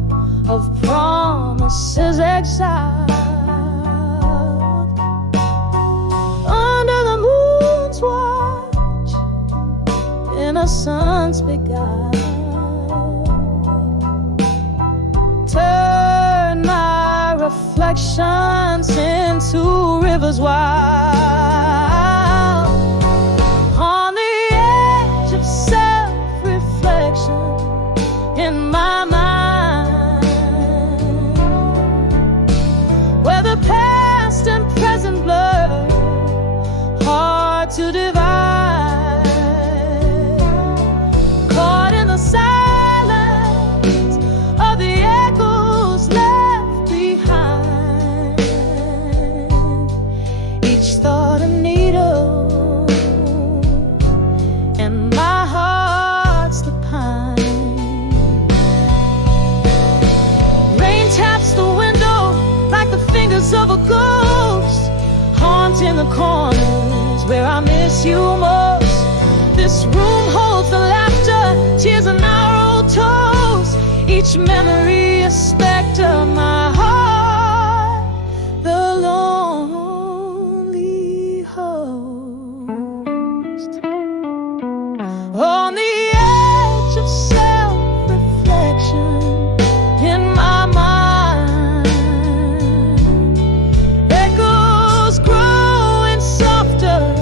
of promises exiled under the moon's watch, innocence beguiled. Turn my reflections into rivers wild, on the edge of self-reflection in my mind, where the past and present blur, hard to divide, caught in the silence of the echoes left behind, each thought a needle, and my heart's the pine. Rain taps the window like the fingers of a ghost, haunting the corners where I miss you most. This room holds the laughter, tears, and our old toes, each memory a specter, my heart the lonely host. On the edge of self-reflection in my mind, echoes growing softer,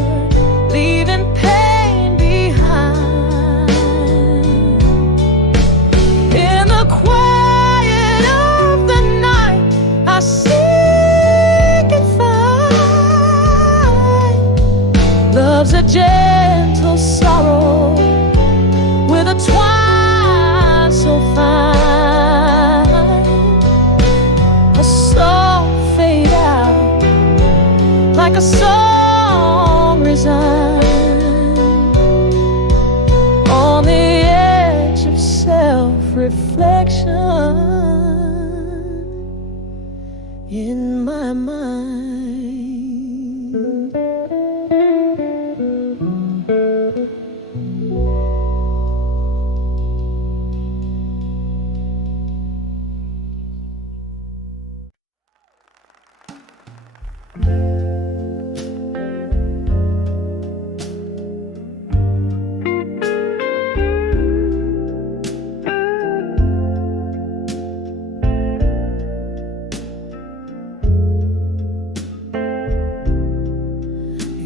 leaving pain behind. In the quiet of the night, I seek and find love's a gentle sorrow with a twine so fine. A soul fade out like a song resigned, on the edge of self-reflection in my mind.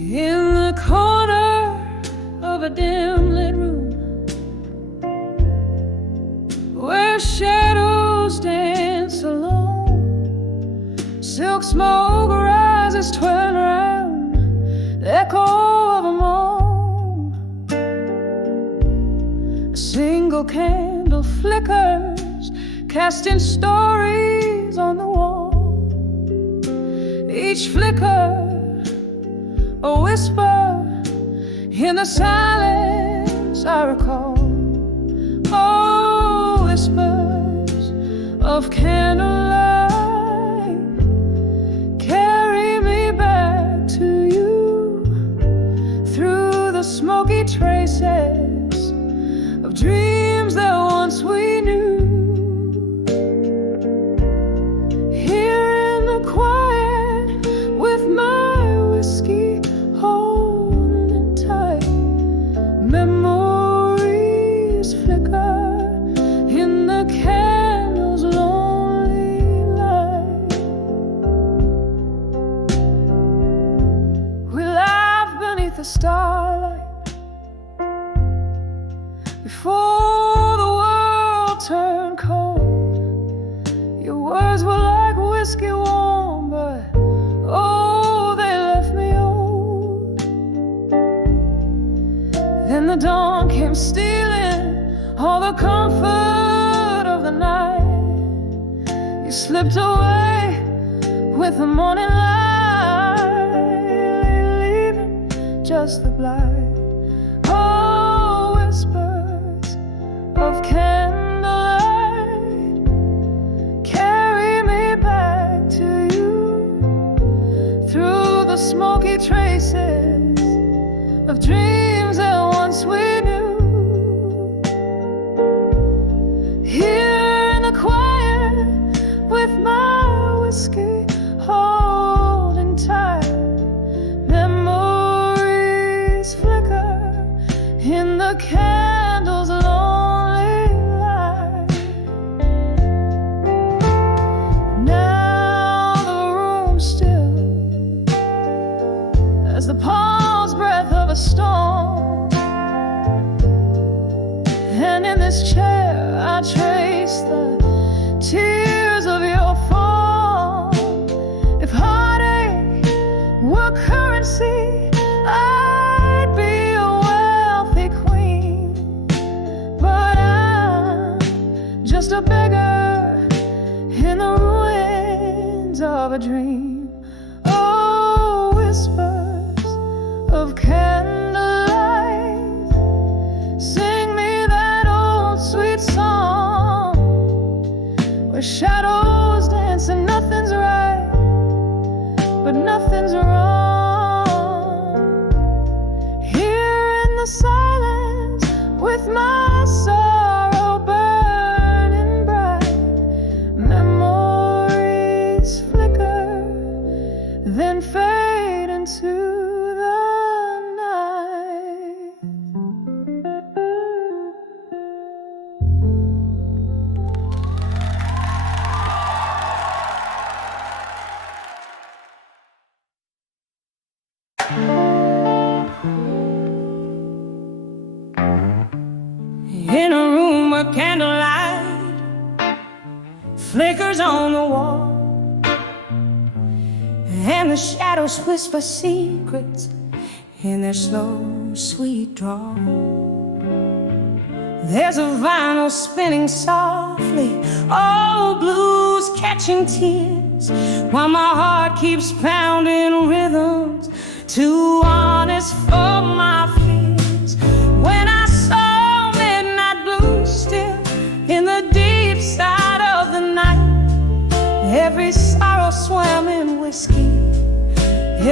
In the corner of a dim lit room, where shadows dance alone, silk smoke rises, twirling around, the echo of a moan. A single candle flickers, casting stories on the wall, each flicker a whisper in the silence I recall. Oh, whispers of candlelight, carry me back to you through the smoky traces of dreams that once we knew. Here in the quiet with my whiskey holding tight, memories flicker in the candle's lonely light. We laugh beneath the starlight before the world turned cold. Your words were like whiskey warm, but oh, they left me old. Then the dawn came stealing all the comfort of the night. You slipped away with the morning light, leaving just the blight. Oh, whispers of candlelight, carry me back to you through the smoky traces of dreams that once we knew. the candle's lonely light. Now the room's still as the pause breath of a storm, and in this chair I trace the tears of your fall. If heartache were currency, I'd be a wealthy queen, but I'm just a beggar in the ruins of a dream. Oh, whispers of candlelight, sing me that old sweet song where shadows dance and nothing's right, but nothing's wrong. Here in the silence, with my sorrow burning bright, memories flicker, then fade into the night. In a room where candlelight flickers on the wall, and the shadows whisper secrets in their slow, sweet drawl. There's a vinyl spinning softly, old blues catching tears, while my heart keeps pounding rhythms too honest for my fears. When I saw midnight blue still in the deep side of the night, every sorrow swam in whiskey,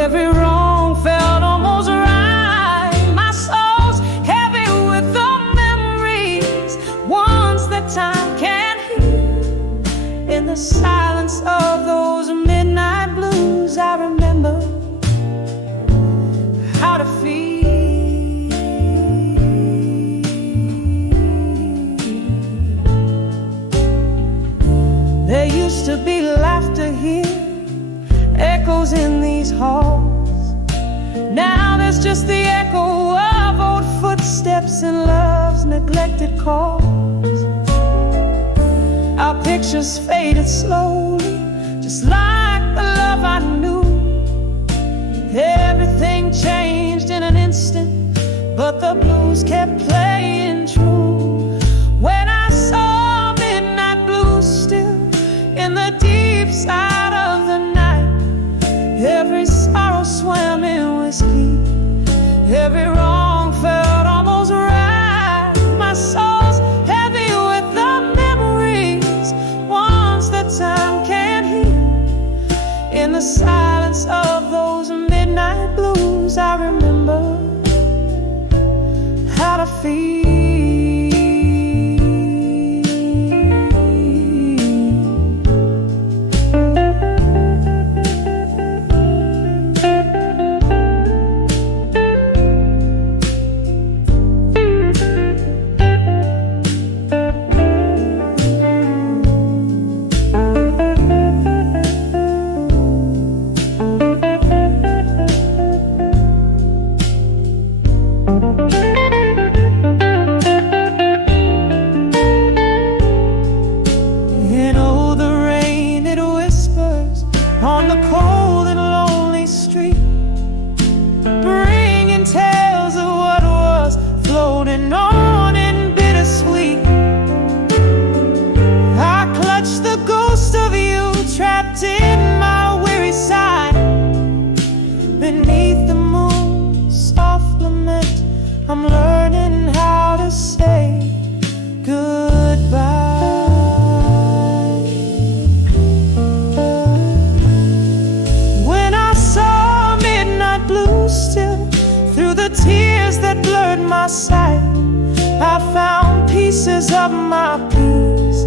every wrong felt almost right. My soul's heavy with the memories, ones that time can't heal. In the silence of those midnight blues, I remember how to feel. There used to be laughter here, echoes in these halls. Now there's just the echo of old footsteps in love's neglected calls. Our pictures faded slowly, just like the love I knew. Everything changed in an instant, but the blues kept playing true. When I saw midnight blues still in the deep side of the night, every sorrow swam in whiskey, every wrong felt almost right. My soul's heavy with the memories, ones that time can't heal. In the silence of those midnight blues, I remember how to feel. My sight, I found pieces of my peace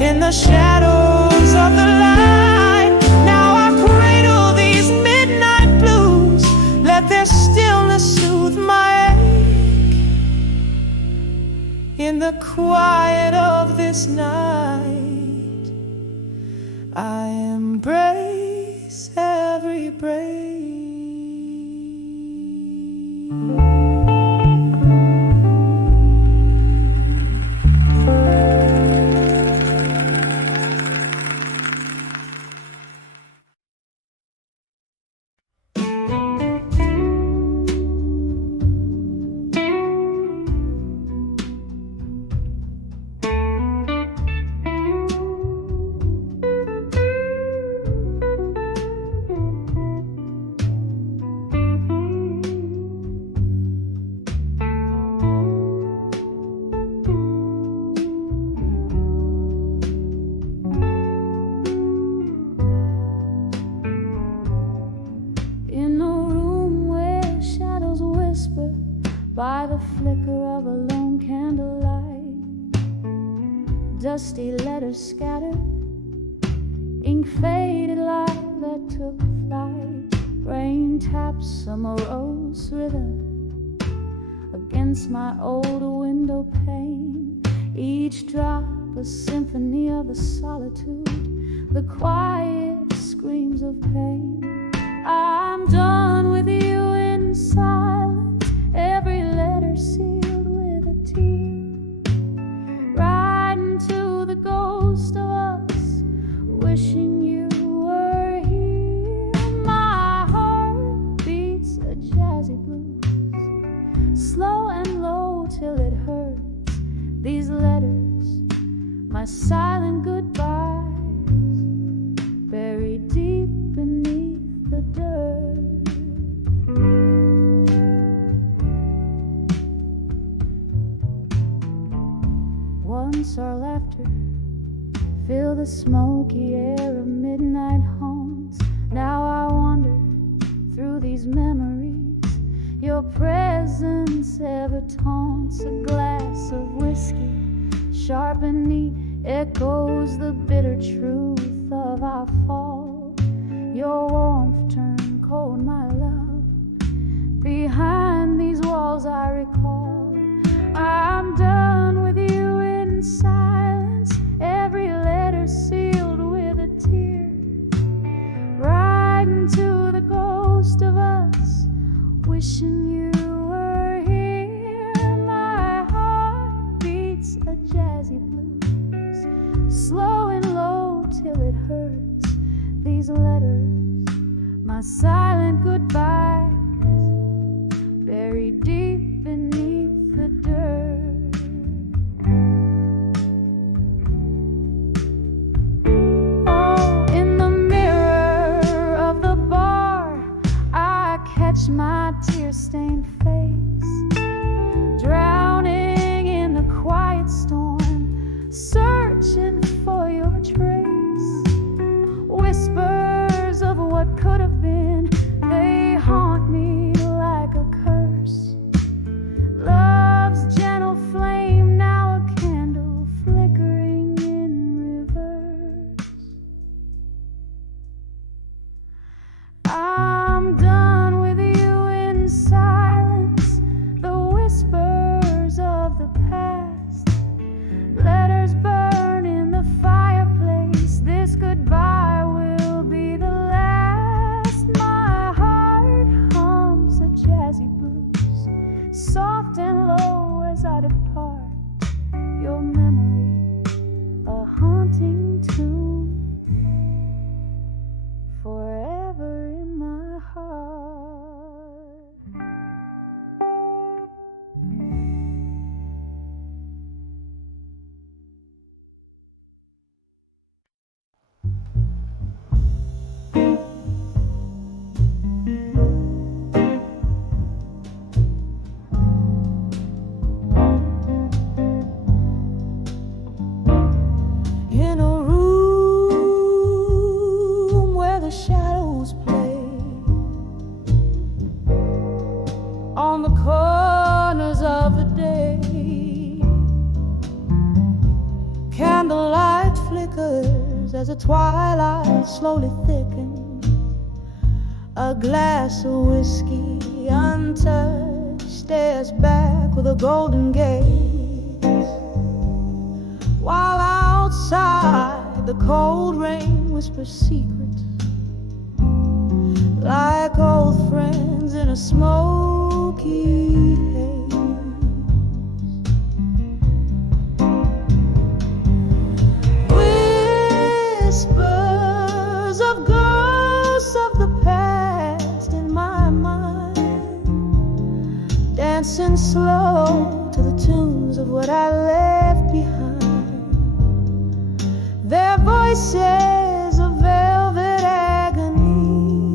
in the shadows of the light. Now I cradle these midnight blues, let their stillness soothe my ache. in the quiet of this night. I embrace every breath. By the flicker of a lone candlelight, dusty letters scattered, ink faded lives that took flight. Rain taps a morose rhythm against my old window pane. Each drop a symphony of a solitude, the quiet screams of pain. I'm done with you in silence, every letter sealed with a tear. Riding to the ghost of us, wishing you were here. My heart beats a jazzy blues, slow and low till it hurts. These letters, my silent goodbyes, buried deep beneath the dirt. Once our laughter filled the smoky air of midnight haunts. Now I wander through these memories. Your presence ever taunts. A glass of whiskey, sharp and neat, echoes the bitter truth of our fall. Your warmth turned cold, my love. Behind these walls I recall. I'm done with you in silence, every letter sealed with a tear. Riding to the ghost of us, wishing you were here. My heart beats a jazzy blues, slow and low till it hurts. These letters, my silent goodbyes, buried deep beneath the dirt. Oh, in the mirror of the bar, I catch my tear-stained face, drowning in the quiet storm, searching for your trace. Whispers of what could have been, they haunt me like a curse. Love's gentle flame, now a candle flickering in reverse. I'm done with you in silence, the whispers of the past. Letters burn in the fireplace, this goodbye will be the last. My heart hums a jazzy blues, soft and low as I depart. Your memory, a haunting tune, forever in my heart. In a room where the shadows play, on the corners of the day, candlelight flickers as the twilight slowly thickens. A glass of whiskey untouched stares back with a golden gaze. while outside the cold rain whispers secrets, like old friends in a smoky haze. Whispers of ghosts of the past in my mind, dancing slow to the tunes of what I left behind. Their voices of velvet agony,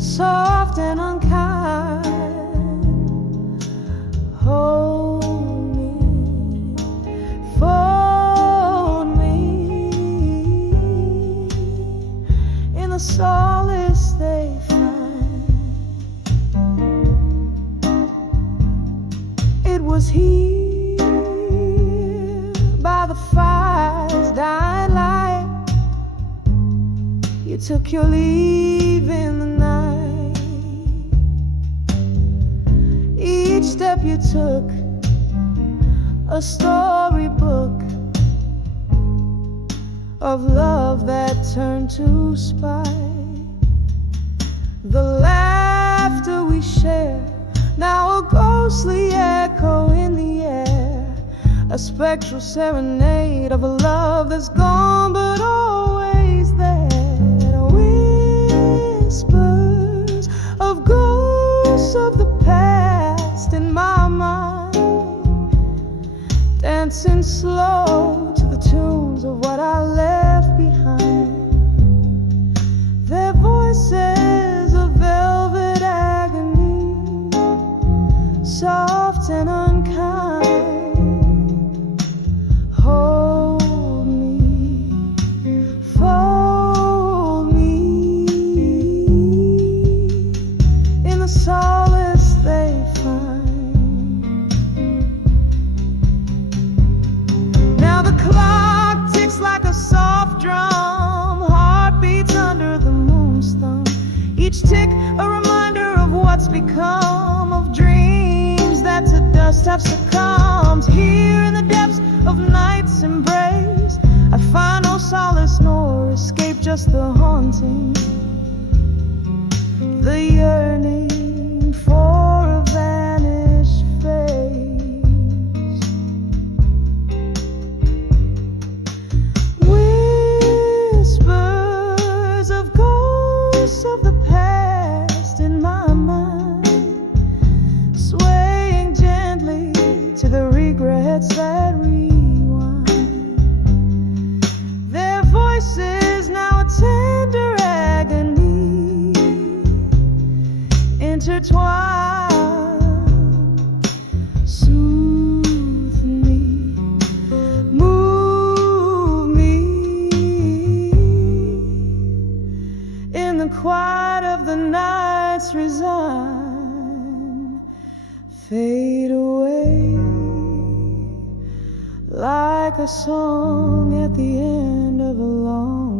soft and unkind. Hold me, fold me in the solace they find. It was here by the fire's dying light you took your leave in the night. Each step you took, a storybook of love that turned to spite. The laughter we share, now a ghostly echo in the air, a spectral serenade of a love that's gone but always there. Whispers of ghosts of the past in my mind, dancing slow to the tunes of what I left behind. Their voices of velvet agony, soft and unkind. Hold me, fold me in the solace they find. Now the clock ticks like a soft drum, heartbeats under the moon's thumb. Each tick a reminder of what's become of dreams that to dust have succumbed. Here in the depths of night's embrace, I find no solace nor escape, just the haunting, the yearning for a vanished face. Whispers of ghosts of the past in my mind, swaying gently to the regrets that rewind. Their voices now a tender agony, intertwined. Soothe me, move me in the quiet of the nights, resign, fade away like a song at the end of a long